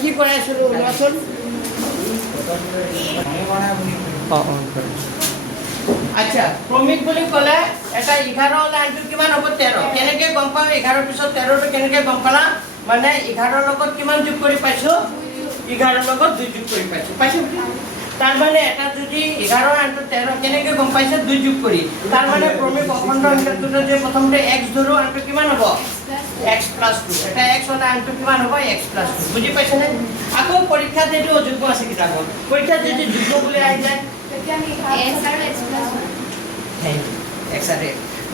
কি কৰাই আছিলো ওলোৱাচোন আচ্ছা ক্ৰমিক বুলি ক'লে এটা 11 হ'লে আনটো কিমান হ'ব 13 কেনেকৈ গম পাম 11 পিছত 13টো কেনেকৈ গম পালা মানে 11 লগত কিমান যোগ কৰি পাইছো 11 লগত 2 যোগ কৰি পাইছো তাৰ মানে এটা যদি 11 আনটো 13 কেনেকৈ গম পাইছে 2 যোগ কৰি তাৰ মানে ক্ৰমিক অখণ্ড সংখ্যাটো যে প্ৰথমতে x ধৰো আনটো কিমান হ'ব x + 2 এটা x হ'লে আনটো কিমান হ'ব x + 2 বুজি পাইছানে আকৌ পৰীক্ষাত এইটো অযুগ্ম আছে কিতাপত পৰীক্ষাত যদি যুগ্ম বুলি আহি যায় তেতিয়া আমি x আৰু x + 1 x আৰু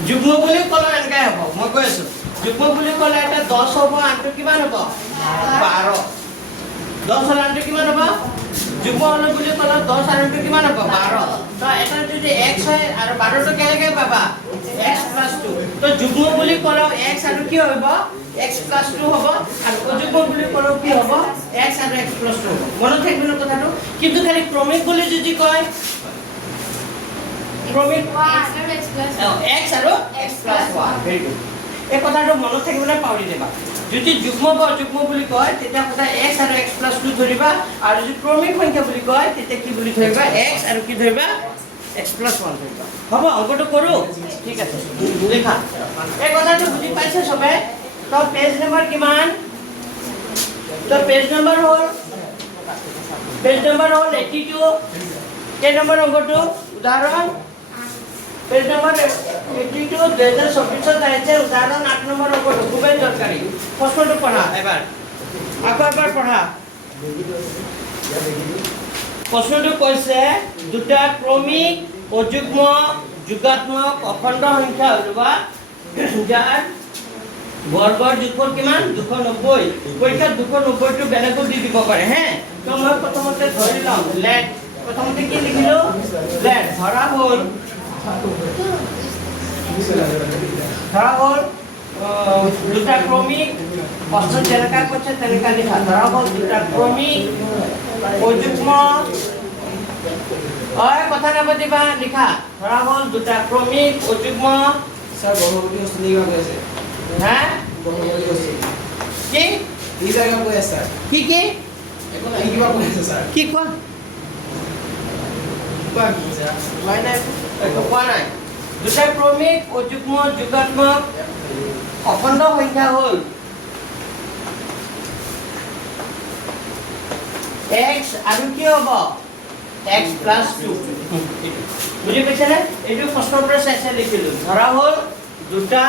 যুগ্ম বুলি ক'লে এনেকৈ হ'ব মই কৈ আছো যুগ্ম বুলি ক'লে এটা 10 হ'ব আনটো কিমান হ'ব 12 10 হ'লে আনটো কিমান হ'ব যুগ্ম হ'লে বুলি ক'লে 10 আৰু আনটো কিমান হ'ব 12 তো এটা যদি x হয় আৰু 12 টো কেনেকৈ পাবা x + 2 তো যুগ্ম বুলি ক'লে x আৰু কি হ'ব x + 2 হ'ব আৰু অযুগ্ম বুলি ক'লে কি হ'ব x আৰু x + 2 হ'ব মনত থাকিব না কথাটো কিন্তু খালি ক্ৰমিক বুলি যদি কয় ক্ৰমিক x আৰু x + 1 ভেৰি গুড এই কথাটো মনত থাকিবলৈ পাহৰি যাবা যদি যুগ্ম বা অযুগ্ম বুলি কয় তেতিয়া সদায় x আৰু x + 2 ধৰিবা আৰু যদি ক্ৰমিক সংখ্যা বুলি কয় তেতিয়া কি বুলি ধৰিবা x আৰু কি ধৰিবা x + 1 ধৰিবা হ'ব অংকটো কৰো ঠিক আছে লিখা এই কথাটো বুজি পাইছে সবে তো পেজ নম্বৰ কিমান তো পেজ নম্বৰ হ'ল 82 কেই নম্বৰ অংকটো উদাহৰণ পেজ নম্বৰ 82 2024 আহিছে উদাহৰণ 8 নম্বৰ অংকটো খুবেই দৰকাৰী প্ৰশ্নটো পঢ়া এবাৰ আকৌ এবাৰ পঢ়া প্ৰশ্নটো কৈছে দুটা ক্ৰমিক অযুগ্ম যোগাত্মক অখণ্ড সংখ্যা উলিওৱা যাৰ বৰ্গৰ যোগফল কিমান 290 পৰীক্ষাত 290 টো বেলেগো দি দিব পাৰে হে তো মই প্ৰথমতে ধৰি লম লেট প্ৰথমতে কি লিখিলো লেট ধৰা হ'ল দুটা ক্ৰমিক প্ৰশ্ন যেনেকা কৈছে তেনেকা লিখা ধৰা হ'ল দুটা ক্ৰমিক অযুগ্ম কথা নাপাতিবা লিখা ধৰা হ'ল দুটা ক্ৰমিক অযুগ্ম স্যার গণপতি হস্তে লিখা হয়েছে হ্যাঁ কি এই জায়গা কই আছে স্যার কি এখন এই কিবা কই আছে স্যার কি কোৱা কোৱা কি স্যাৰ মানে কোৱা নাই দুটা ক্ৰমিক অযুগ্ম যোগাত্মক অখণ্ড সংখ্যা হ'ল x আৰু কি হ'ব x + 2 বুজি পাইছানে এইটো প্ৰশ্নৰ পৰা চাই লিখিলো ধৰা হ'ল দুটা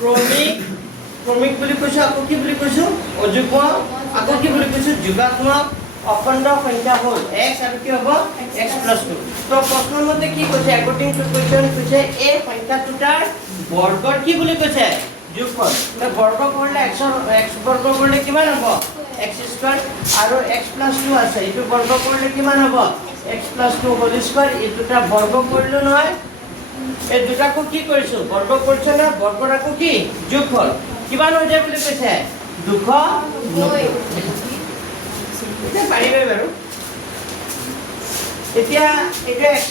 ক্ৰমিক বুলি কৈছো আকৌ কি বুলি কৈছো অযুগ্ম আকৌ কি বুলি কৈছো যোগাত্মক অখণ্ড সংখ্যা হ'ল x আৰু কি হ'ব x + 2 তো প্ৰশ্নৰ মতে কি কৈছে অ্যাকৰ্ডিং টু কোৱেশ্চন কৈছে এই সংখ্যা দুটাৰ বৰ্গৰ কি বুলি কৈছে যোগফল তো বৰ্গ কৰিলে x বৰ্গ কৰিলে কিমান হ'ব x² আৰু x + 2 আছে এইটো বৰ্গ কৰিলে কিমান হ'ব x + 2 হোল স্কয়াৰ এই দুটা বৰ্গ কৰলো নয় এই দুটাকো কি কৰিছো বৰ্গ কৰিছো না বৰ্গৰ আকো কি যোগফল কিমান হৈ যায় বুলি কৈছে 290 এটা পাৰিবে বাৰু এতিয়া এটা x²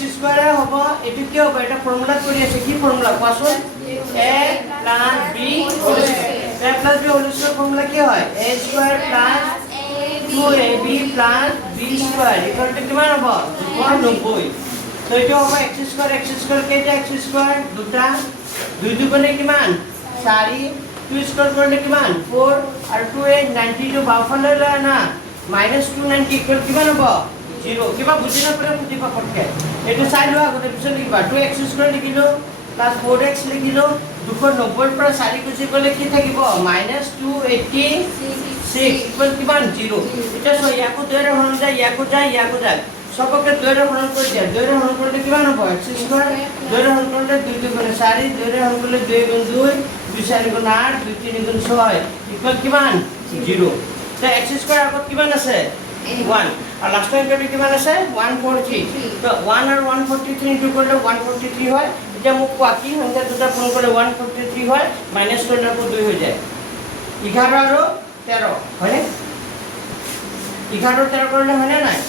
হ'ব এটো কি হ'ব এটা ফৰ্মুলা কৰি আছে কি ফৰ্মুলা কোৱাচোন a + b whole square a + b whole square formula কি হয় a² + 2ab + b² কিমান হ'ব 290 তো এইটো হ'ব x² কেইটা x² দুটা 2 দুগুণে কিমান 4 2 স্কয়ার কৰিলে কিমান 4 আৰু 2 90 টো বাওঁফালে লৈ আনা -290 কিমান হ'ব 0 কিবা বুজি নাপালে বুজিবা পটকে এইটো চাই লোৱা আগতে পিছত লিখিবা 2x² লিখিলো প্লাস 4x লিখিলো 290 পৰা 4 গুচি গলে কি থাকিব -286 কিমান 0 এটা সো ইয়াকো 2 ৰে হৰণ যায় ইয়াকো যায় সবকে 2 ৰে হৰণ কৰি দিয়া 2 ৰে হৰণ কৰিলে কিমান হ'ব x² 2 ৰে হৰণ কৰিলে 2 দুগুণে 4 2 ৰে হৰণ কৰিলে 2 গুণ 2 2 4 গুণ 8 2 3 গুণ 6 ইকুয়াল কিমান 0 তো x² আগত কিমান আছে 1 আর লাস্ট টাইম কিমান আছে 143 তো 1 আর 143 ইনটু করলে 143 হয় এটা মোক কোৱা কি সংখ্যা দুটা পূৰণ কৰিলে 143 হয় -12 আকৌ 2 হৈ যায় 11 আৰু 13 হয়নে 11 13 কৰিলে হয়নে নাই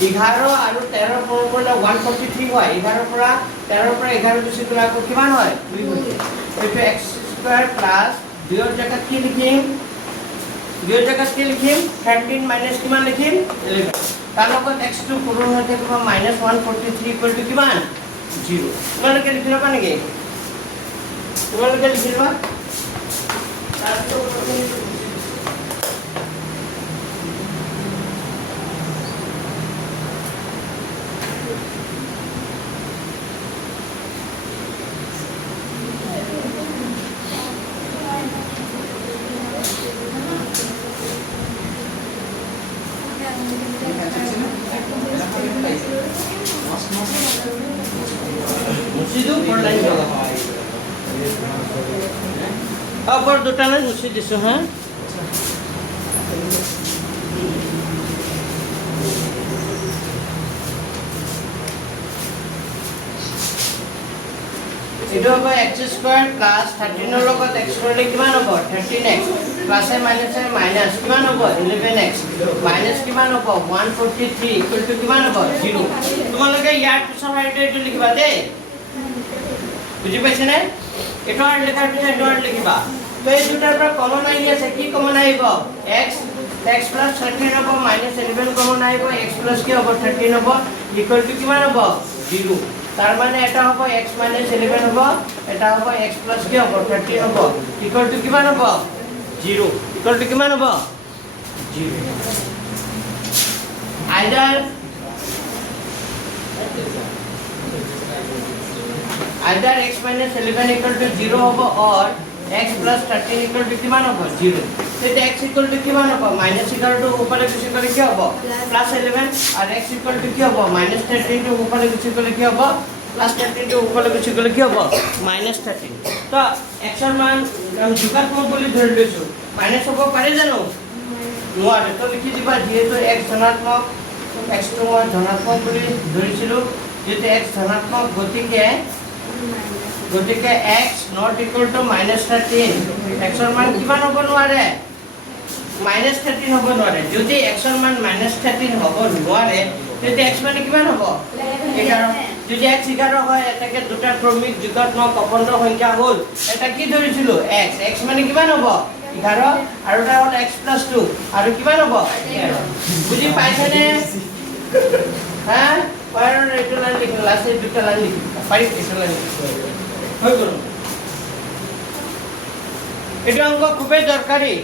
11 আৰু 13 পূৰণ কৰিলে 143 হয় 11 পৰা 13 পৰা 11 গুচি গলে আকৌ কিমান হয় 2 হৈ যায় এইটো x² + 2 জায়গা কি লিখিম 2 জায়গা কি লিখিম 13 মাইনাস কিমান লিখিম 11 তাৰ লগত x টো পূৰণ হৈ থাকিব -143 ইকুৱেল টু কিমান 0 তোমালোকে লিখি ল'বা নেকি তোমালোকে লিখি ল'বা মুছিদু ফৰ লাইন ওপৰ দুটা লাইন মুছি দিছো হা এটো হ'ব x স্কয়াৰ প্লাস 13 ৰ লগত x কৰিলে কিমান হ'ব 13x প্লাস এ মাইনাস এ মাইনাস কিমান হ'ব 11x মাইনাস কিমান হ'ব 143 ইকুৱেল টু কিমান হ'ব 0 তোমালোকে ইয়াৰ পিছৰ হাইটো এটো লিখিবা দে বুজি পাইছে নে এটো আৰ লেখাৰ পিছত এটো আৰ লিখিবা তো এই দুটাৰ পৰা কমন আহি আছে কি কমন আহিব x x প্লাস 13 হ'ব মাইনাস 11 কমন আহিব x প্লাস কি হ'ব 13 হ'ব ইকুৱেল টু কিমান হ'ব 0 তার মানে এটা হ'ব x - 11 হ'ব এটা হ'ব x প্লাস কি হ'ব 13 হ'ব ইকুৱেল টু কিমান হ'ব 0 ইকুৱেল টু কিমান হ'ব 0 either x - 11 equal to 0 হ'ব or x plus 13 equal to কিমান হ'ব 0 তেতে x equal to কিমান হ'ব -11 টো উপরে গুছি গলে কি হ'ব +11 আর x equal to কি হ'ব -13 টো উপরে গুছি গলে কি হ'ব +13 টো উপরে গুছি গলে কি হ'ব -13 তো x এর মান আমি যোগাত্মক বুলি ধৰি লৈছো মাইনাস হ'ব পাৰে জানো নোৱাৰে তো লিখি দিবা যেহেতু x ধনাত্মক x টো মই ধনাত্মক বুলি ধৰিছিলো যেতে x ধনাত্মক গতিকে x not equal to -13 x এর মান কিমান হ'ব নোৱাৰে -13 হ'ব নোৱাৰে যদি x এৰ মান -13 হ'ব নোৱাৰে তেতে x মানে কিমান হ'ব 11 যদি x 11 হয় এটাকে দুটা ক্রমিক যোগাত্মক অখণ্ড সংখ্যা হ'ল এটা কি ধৰিছিলো x x মানে কিমান হ'ব 11 আৰু এটা হ'ল x + 2 আৰু কিমান হ'ব 11 বুজি পাইছানে হ্যাঁ পাৰৰ এইটো লাইন লিখিম লাষ্টে দুটা লাইন লিখিম পাৰি এইটো লাইন হৈ গ'ল এটা অঙ্ক খুবই দৰকাৰি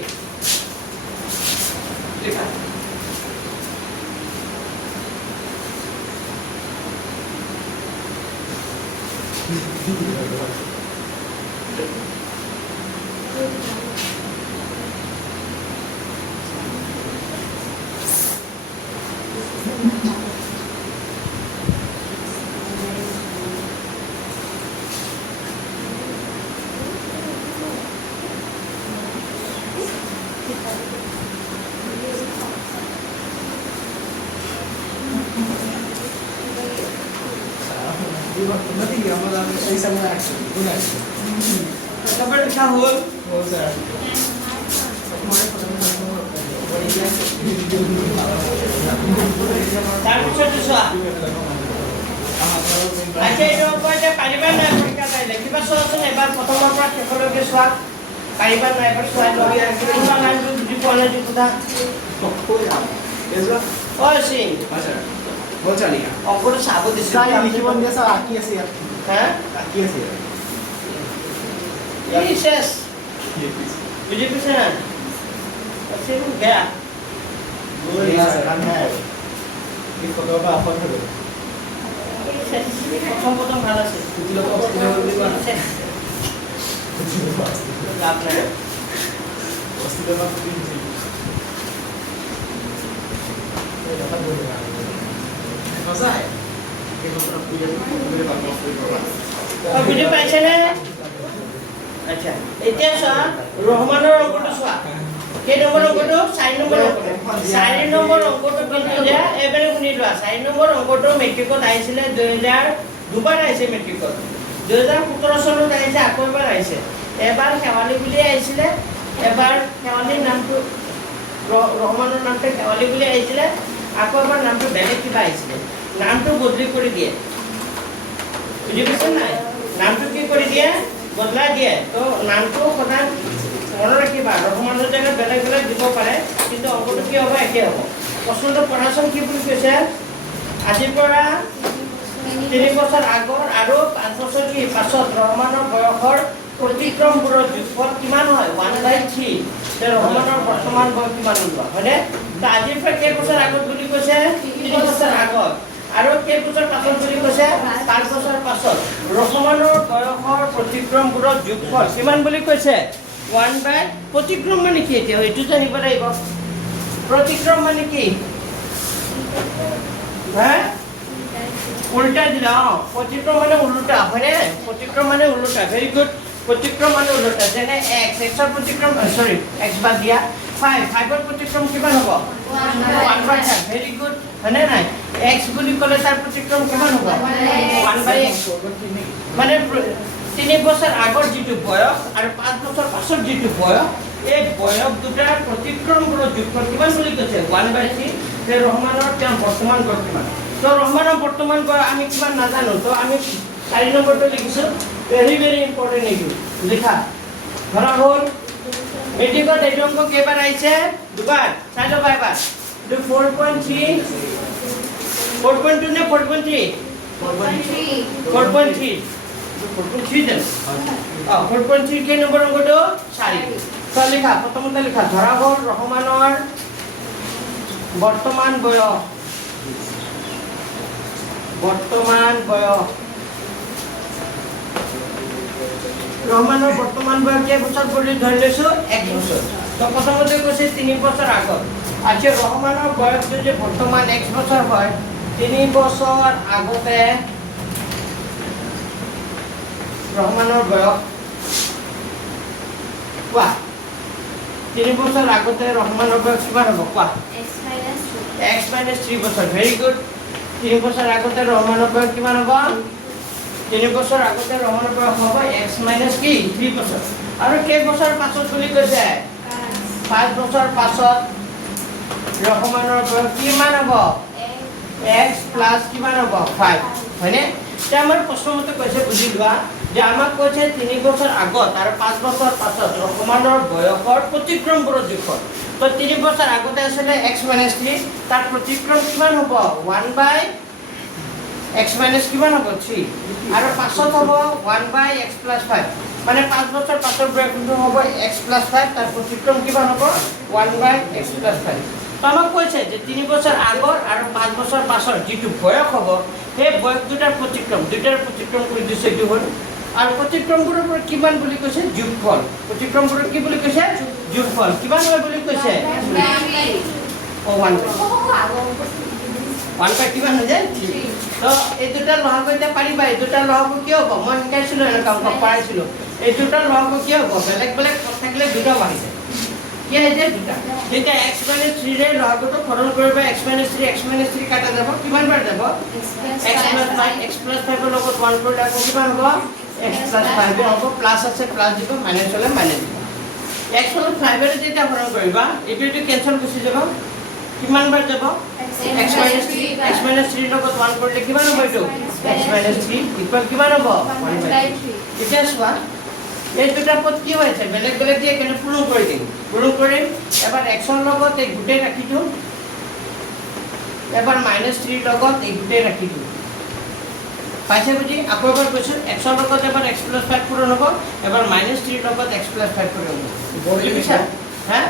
লেখা कबर लिखा होल তাৰপিছত চোৱা আচ্ছা এইটো কয়তে পাৰিবা না পৰীক্ষা পাইলে কিবা চোৱাচোন এবাৰ প্ৰথমৰ পৰা শেষলৈকে চোৱা পাৰিবা না এবাৰ চোৱা লবি আৰু কিবা নামটো বুজি পোৱা নাই কথা ও সিং আচ্ছা বলছা নি অঙ্কটো চাব দিছিল লিখিব দিয়া স্যার আকি আছে হ্যাঁ আকি আছে এই শেষ বুঝি পাইছে না আছে গয়া বলি আছে কাম হ্যাঁ এই ফটো বা আপন হবে প্রথম ভালো আছে কুচিলো তো অস্তিত্ব বলতে পারে শেষ লাভ নাই অস্তিত্ব বা কুচিলো এটা কথা বলে না মজায় এই কথা পুজো করে বাবা করে বাবা বুঝি পাইছে না আচ্ছা এতিয়া চোৱা ৰহমানৰ অংকটো চোৱা কেই নম্বৰ অংকটো 4 নম্বৰ অংকটো 4 নম্বৰ অংকটো কিন্তু যে এবাৰে শুনি লোৱা 4 নম্বৰ অংকটো মেট্ৰিকত আহিছিল 2000 দুবাৰ আহিছে মেট্ৰিকত 2017 চনত আহিছে আকৌ এবাৰ আহিছে এবাৰ খেৱালি বুলি আহিছিল এবাৰ খেৱালিৰ নামটো ৰহমানৰ নামটো খেৱালি বুলি আহিছিল আকৌ এবাৰ নামটো বেলেগ কিবা আহিছিল নামটো বদলি কৰি দিয়ে বুজি পাইছে নাই নামটো কি কৰি দিয়ে বদলাই দিয়ে তো নামটো সদায় মনত ৰাখিবা ৰহমানৰ জেগাত বেলেগ বেলেগ দিব পাৰে কিন্তু অংকটো কি হ'ব একে হ'ব প্ৰশ্নটো পঢ়াচোন কি বুলি কৈছে আজিৰ পৰা 3 বছৰ আগৰ আৰু 5 বছৰ কি পাছত ৰহমানৰ বয়সৰ প্ৰতিক্ৰমবোৰৰ যোগফল কিমান হয় 1/3 তে ৰহমানৰ বৰ্তমান বয়স কিমান হ'ব হয়নে তো আজিৰ পৰা কেই বছৰ আগত বুলি কৈছে 3 বছৰ আগত আৰু কেই বছৰ পাছত বুলি কৈছে 5 বছৰ পাছত ৰহমানৰ বয়সৰ প্ৰতিক্ৰমবোৰৰ যোগফল কিমান বুলি কৈছে 1/, প্ৰতিক্ৰম মানে কি এতিয়া এইটো জানিব লাগিব প্ৰতিক্ৰম মানে কি হ্যাঁ উল্টা দিলা প্ৰতিক্ৰম মানে উল্টা হয়নে প্ৰতিক্ৰম মানে উল্টা ভেৰি গুড প্ৰতিক্ৰম মানে উল্টা যেনে x ৰ প্ৰতিক্ৰম সৰি x বাদ দিয়া 5 ৰ প্ৰতিক্ৰম কিমান হ'ব 1/5 ভেৰি গুড হয়নে নাই x বুলি ক'লে তাৰ প্ৰতিক্ৰম কিমান হ'ব 1/x মানে 3 বছৰ আগৰ যিটো বয়স আৰু 5 বছৰ পাছৰ যিটো বয়স এই বয়স দুটাৰ প্ৰতিক্ৰমবোৰৰ যোগফল কিমান বুলি কৈছে 1/3 তে ৰহমানৰ তেওঁ বৰ্তমান বয়স কিমান তো ৰহমানৰ বৰ্তমান বয়স আমি কিমান নাজানো তো আমি 4 নম্বৰটো লিখিছো ভেৰি ভেৰি ইম্পৰ্টেন্ট এইটো লিখা ধৰা হ'ল মেট্ৰিকত এইটো অংক কেইবাৰ আহিছে দুবাৰ চাই ল'বা এবাৰ এইটো 4.3 4.2 নে 4.3 4.3 4.3 দেন 4.3 কেই নম্বৰ অংকটো 4 তো লিখা প্ৰথমতে লিখা ধৰা হ'ল ৰহমানৰ বৰ্তমান বয়স ৰহমানৰ বৰ্তমান বয়স কেই বছৰ বুলি ধৰি লৈছো 1 বছৰ তো প্ৰথমতে কৈছে 3 বছৰ আগত আচ্ছা ৰহমানৰ বয়স যদি বৰ্তমান 1 বছৰ হয় 3 বছৰ আগতে ৰহমানৰ বয়স কোৱা 3 বছৰ আগতে ৰহমানৰ বয়স কিমান হ'ব কোৱা x - 3 বছৰ ভেৰি গুড 3 বছৰ আগতে ৰহমানৰ বয়স কিমান হ'ব 3 বছৰ আগতে ৰহমানৰ বয়স হ'ব x - কি 3 বছৰ আৰু কেই বছৰ পাছত বুলি কৈছে 5 বছৰ পাছত ৰহমানৰ বয়স কিমান হ'ব x প্লাস কিমান হ'ব 5 হয়নে তে আমাৰ প্ৰশ্নমতে কৈছে বুজি লোৱা যে আমাক কৈছে 3 বছৰ আগত আৰু 5 বছৰ পাছত ৰহমানৰ বয়সৰ প্ৰতিক্ৰমবোৰৰ যোগফল তো 3 বছৰ আগতে আসলে x - 3 তাৰ প্ৰতিক্ৰম কিমান হ'ব 1/x - কিমান হ'ব 3 আৰু পাছত হ'ব 1/x + 5 মানে 5 বছৰ পাছৰ বয়সটো হ'ব x + 5 তাৰ প্ৰতিক্ৰম কিমান হ'ব 1/x + 5 তো আমাক কৈছে যে 3 বছৰ আগৰ আৰু 5 বছৰ পাছৰ যিটো বয়স হ'ব সেই বয়স দুটাৰ প্ৰতিক্ৰম কৰি দিছে এইটো হ'ল আৰু প্ৰতিক্ৰমবোৰৰ পৰা কিমান বুলি কৈছে যোগফল প্ৰতিক্ৰমবোৰৰ কি বুলি কৈছে যোগফল কিমান হয় বুলি কৈছে 1/1 কিমান হৈ যায় তো এই দুটা লহাব এতিয়া পাৰিবা এই দুটা লহাব কি হ'ব মই শিকাইছিলো এনেকা অংক পঢ়াইছিলো এই দুটা লহাব কি হ'ব বেলেগ বেলেগ থাকিলে দুটা বাঢ়ি যায় কি আছে দুটা এতিয়া x - 3 ৰে লহাবটো সৰল কৰিবা x - 3 কাটা যাব কিমান বাৰ যাব x + 5 x + 5 ৰ লগত 1 কৰিলে আকৌ কিমান হ'ব x + 5 হ'ব প্লাস আছে প্লাস দিব মাইনাস হলে মাইনাস দিব x + 5 ৰে যেতিয়া সৰল কৰিবা এইটো কেনসেল গুচি যাব কিমান বাৰ যাব x - 3 লগত 1 কৰিলে কিমান হ'ব এইটো x - 3 ইকুয়াল কিমান হ'ব 1/3 এতিয়া চোৱা এই দুটা পদ কি হৈছে বেলেগ বেলেগ দিয়ে কেনে পূৰণ কৰি দিম এবাৰ x ৰ লগত এই গুটে ৰাখি দিও এবাৰ -3 লগত এই গুটে ৰাখি দিও পাইছে বুজি আকৌ এবাৰ কৈছো x ৰ লগত এবাৰ x + 5 পূৰণ হ'ব এবাৰ -3 লগত x + 5 পূৰণ হ'ব বুজিছা হ্যাঁ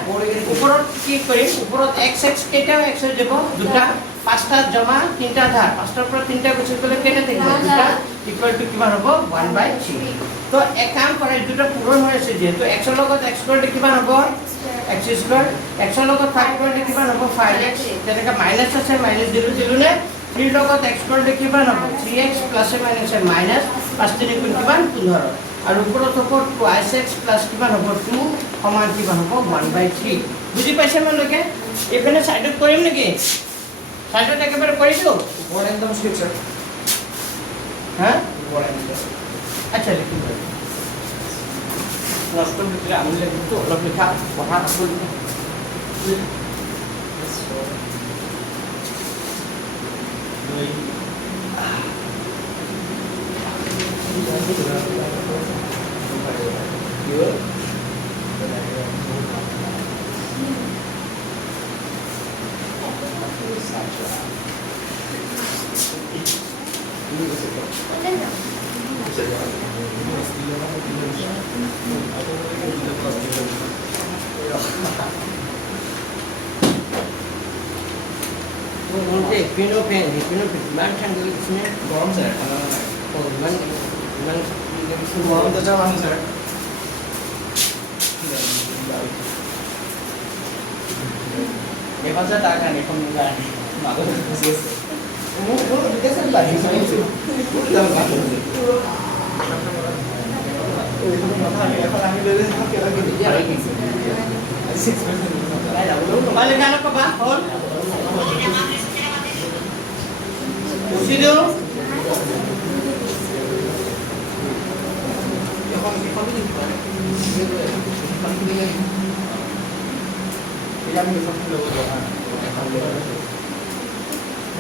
উপৰত কি কৰিম উপৰত x কেইটা x হৈ যাব দুটা পাঁচটা জমা তিনটা ধাৰ পাঁচটাৰ পৰা তিনটা গুছি গ'লে কেনে থাকিব দুটা ইকুয়াল টু কিমান হ'ব 1/3 তো এক কাম কৰে দুটা পূৰণ হৈ আছে যেহেতু x ৰ লগত x কৰিলে কিমান হ'ব x² x ৰ লগত 5 কৰিলে কিমান হ'ব 5x তেনেকা মাইনাস আছে মাইনাস দিলো নে 3 লগত x কৰিলে কিমান হ'ব 3x প্লাস মাইনাস মাইনাস 5 3 গুণ কিমান 15 আৰু ওপৰত হ'ব twice x প্লাস কিমান হ'ব 2 সমান কিমান হ'ব 1/3 বুজি পাইছে মানুহকে এখানে সাইডত কৰিম নেকি সাইডত একেবাৰে কৰি দিও ওপৰ একদম স্ট্ৰেট স্যাৰ হ্যাঁ ওপৰ একদম আচ্ছা লিখি দিও নষ্ট ভিতরে আমি লিখি তো অলপ লেখা কথা বলি Mungkin pinopen mantan dulu sini. গৰম স্যাৰ Oh, man. গৰম তেজা মানুহ sir Lepas saya tak akan rekomendasi. মাজত ফচি আছে মোৰ ডিটেকশ্যন লাগি আছে মোৰ যাম লাগি আছে এইটো কথা এখন আমি লৈ লৈ থাকি লাগি দিয়া লাগি আছে 6% Balik kan apa Pak? Hol. Sido. এখন এখন কি পারে এখন কি লাগে এটা আমি এখন লব দরকার এখন লব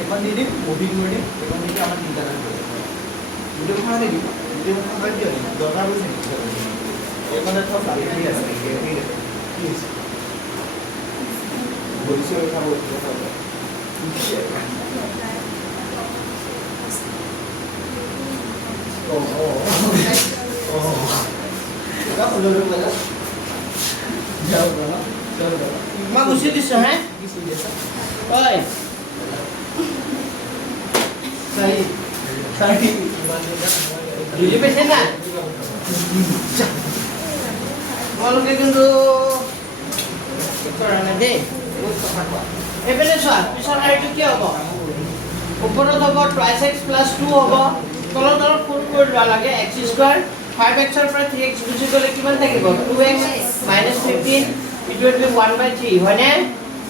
এখন দিদি মুভি করে এখন দিদি আমার চিন্তা না করে ভিডিও খাওয়া দিদি ভিডিও খাওয়া দিও দরকার বুঝে এখন তো সারি ঠিক আছে প্লিজ বলছি ওই খাবো খাবো ও ও ও Các bạn lưu rồi đó. Jauh banget. Jauh banget. Mak mesti di sana. Bisa biasa. Oi. Saya Jadi pesen kan? Kalau kayak gitu, kurang aja. Ebele soal, misalnya itu क्या होगा? ऊपर तो होगा twice x plus 2 होगा. kalau full করে দেওয়া লাগে x square 5x এর পরে 3x গুছি গলে কিমান থাকিব 2x minus 15 it will be 1/3 হয়নে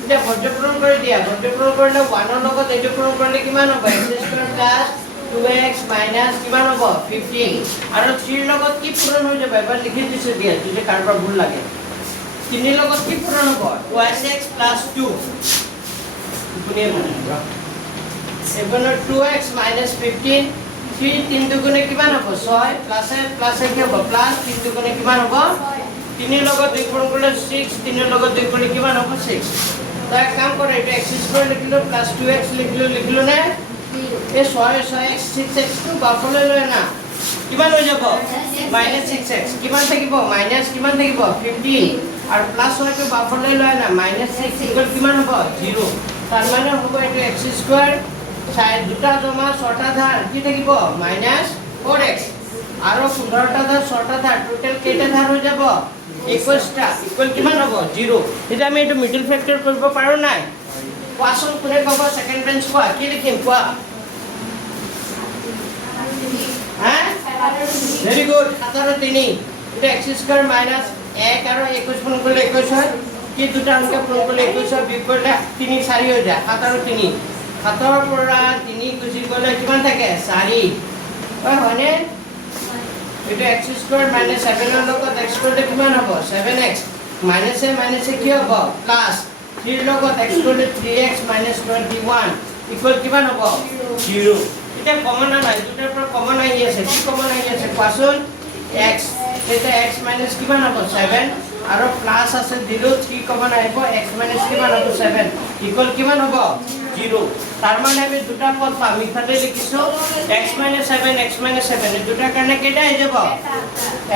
এটা ভজ্রপূরণ করে দিয়া ভজ্রপূরণ করলে 1 এর লগত এটা পূরণ করলে কিমান হবে x square plus 2x minus কিমান হ'ব 15 আৰু 3 এৰ লগত কি পূৰণ হৈ যাব এবাৰ লিখি দিছে দিয়া যদি কাৰবাৰ ভুল লাগে 3 এৰ লগত কি পূৰণ হ'ব 2x plus 2 গুণে এবাৰ 2x minus 15 3 3 দুগুণে কিমান হ'ব 6 প্লাসে কি হ'ব প্লাস 3 দুগুণে কিমান হ'ব 3 এর লগত 2 পূরণ করলে 6 3 এর লগত 2 করলে কিমান হ'ব 6 তো এক কাম করে এটা x স্কয়ার লিখিলো প্লাস 2x লিখিলো না এই 6x 6x তো বাফলে লয় না কিমান হৈ যাব মাইনাস 6x কিমান থাকিব মাইনাস কিমান থাকিব 15 আর প্লাস হয় তো বাফলে লয় না মাইনাস 6 ইকুয়াল কিমান হ'ব 0 তার মানে হ'ব এটা x স্কয়ার সাইড দুটা জমা ছটা ধার কি থাকিব মাইনাস 4x আর 15টা ধার ছটা ধার টোটাল কেইটা ধার হৈ যাব 21টা ইকুয়াল কিমান হ'ব 0 এটা আমি এটা মিডল ফ্যাক্টর কৰিব পাৰো নাই কোৱাচোন কোনে ক'ব সেকেন্ড বেঞ্চ কোৱা কি লিখিম কোৱা হ্যাঁ ভেরি গুড 17 এটা x স্কয়ার মাইনাস 1 আর 21 গুণ করলে 21 হয় কি দুটা অঙ্ক পূরণ করলে 21 হয় বিয়োগ করলে 3 4 হৈ যায় 17 7 পৰা 3 গুছি গলে কিমান থাকে 4 হয় হয়নে এটা x স্কয়ার মাইনাস 7 এর লগত x করলে কিমান হ'ব 7x মাইনাস কি হ'ব প্লাস 3 এর লগত x করলে 3x 21 ইকুয়াল কিমান হ'ব 0 এটা কমন নাই দুটাৰ পৰা কমন আহি আছে কি কমন আহি আছে কোৱাচোন x এটা x মাইনাস কিমান হ'ব 7 আৰু প্লাস আছে দিলো 3 কমন আহিব x মাইনাস কিমান হ'ব 7 ইকুয়াল কিমান হ'ব 0 তার মানে আমি দুটা পদ পাম ইফালে লিখিছো x 7 x 7 এই দুটাৰ কাৰণে কেইটা আহি যাব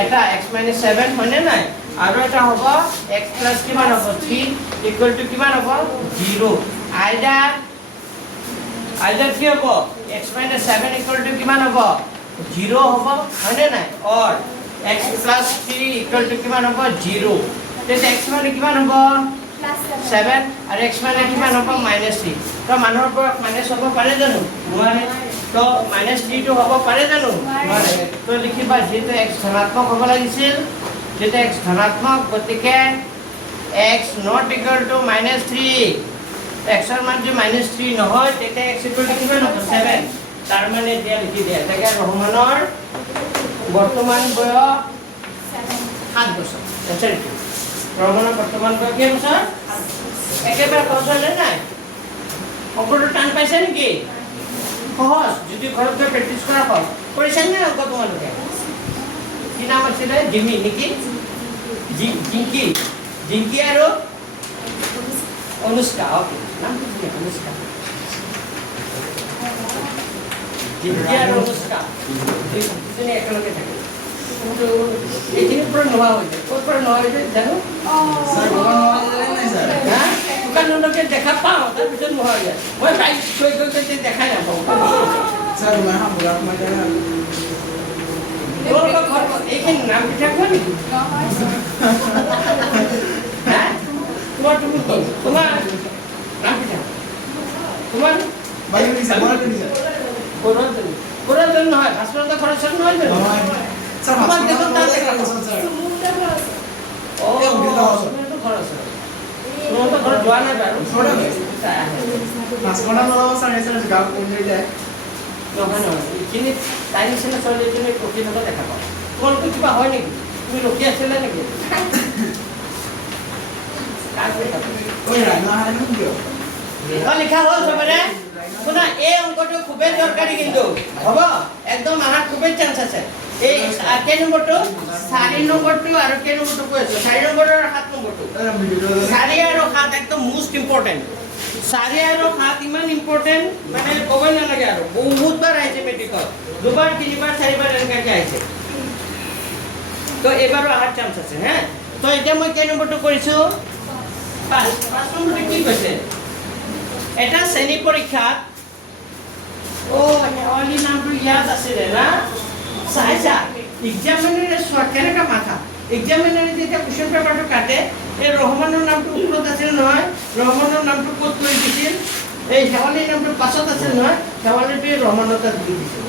এটা x 7 হয়নে নাই আৰু এটা হ'ব x প্লাস কিমান হ'ব 3 ইকুয়াল টু কিমান হ'ব 0 আইদার কি হ'ব x 7 ইকুয়াল টু কিমান হ'ব 0 হ'ব হয়নে নাই or x plus 3 equal to কিমান হ'ব 0 তেতে x মানে কিমান হ'ব 7 আর x মানে কিমান হ'ব -3 তো মানুহৰ পৰা মাইনাস হ'ব পাৰে জানো নোৱাৰে তো -3 টো হ'ব পাৰে জানো নোৱাৰে তো লিখিবা যেটো x ধনাত্মক হ'ব লাগিছিল যেটো x ধনাত্মক গতিকে x not equal to -3 x এর মান যে -3 নহয় তেতে x equal to কিমান হ'ব 7 তার মানে দিয়া লিখি দিয়া তাকে ৰহমানৰ বৰ্তমান বয়স 7 বছৰ আচ্ছা ৰহমানৰ বৰ্তমান বয়স কি বছৰ একেবাৰে সহজ নাই অঙ্কটো টান পাইছে নেকি সহজ যদি ঘৰত গৈ প্ৰেক্টিছ কৰা হয় কৰিছা নে অঙ্ক তোমালোকে কি নাম আছিল জিমি নেকি জিংকি আৰু অনুষ্কা ওকে নাম কি অনুষ্কা জিজ্ঞা আৰু অনুষ্কা দুজনী একেলগে থাকে কিন্তু এইখিনিৰ পৰা নোহোৱা হৈ যায় ক'ৰ পৰা নোহোৱা হৈ যায় জানো স্যাৰ দোকান নামাজ জানেন না স্যাৰ হা দোকানকে দেখা পাওঁ তাৰপিছত নোহোৱা হৈ যায় মই বাইক থৈ গৈ দেখাই নাপাওঁ স্যাৰ मैं हां बुरा मैं जाना তোমালোকৰ ঘৰত এইখিনি নাম পিঠা খোৱা নেকি হা তুমি কি তোমাৰ নাম পিঠা তোমাৰ বাইরে নিছে বড় নিছে পুরাতন নহয় ভাস্করতা খরচন নহয় জানো স্যার তোমার হাসপাতাল দেখুন তার দেখা দেখা স্যার ও খরচ তোমার তো খরচ যোৱা নাই বাৰু হাসপাতাল নাও স্যাৰ এসে গাঁও কোন যায় নহয় নহয় এইখিনি তাই নিচিনা ছোৱালীজনী প্ৰতিভা দেখা পাওঁ তোমালোকৰ কিবা হয় নেকি তুমি ৰখি আছিলা নেকি কাক দেখা ওই ৰাইনা হাৰে দিও লিখা হ'ল সবৰে শুনা এই অংকটো খুবেই দৰকাৰী কিন্তু হ'ব একদম আহাৰ খুবেই চান্স আছে এই কেই নম্বৰটো 4 নম্বৰটো আৰু কেই নম্বৰটো কৈ আছো 4 নম্বৰ আৰু 7 নম্বৰটো 4 আৰু 7 একদম মোষ্ট ইম্পৰ্টেণ্ট 4 আৰু 7 ইমান ইম্পৰ্টেণ্ট মানে ক'বই নালাগে আৰু বহুতবাৰ আহিছে মেট্ৰিকত দুবাৰ তিনিবাৰ চাৰিবাৰ এনেকৈ আহিছে তো এবাৰো আহাৰ চান্স আছে হা তো এতিয়া মই কেই নম্বৰটো কৰিছোঁ 5 নম্বৰটো কি কৈছে এটা শ্ৰেণী পৰীক্ষাত শেৱালি নামটো ইয়াত আছিলে না চাইছা এক্সামিনাৰে কেনেকুৱা মাথা এক্সামিনাৰে যেতিয়া কুৱেশ্যন পেপাৰটো কাটে এই ৰহমানৰ নামটো ওপৰত আছিল নহয় ৰহমানৰ নামটো ক'ত কৰি দিছিল এই শেৱালিৰ নামটো পাছত আছিল নহয় শেৱালিটোৱে ৰহমানৰ তাত দি দিছিল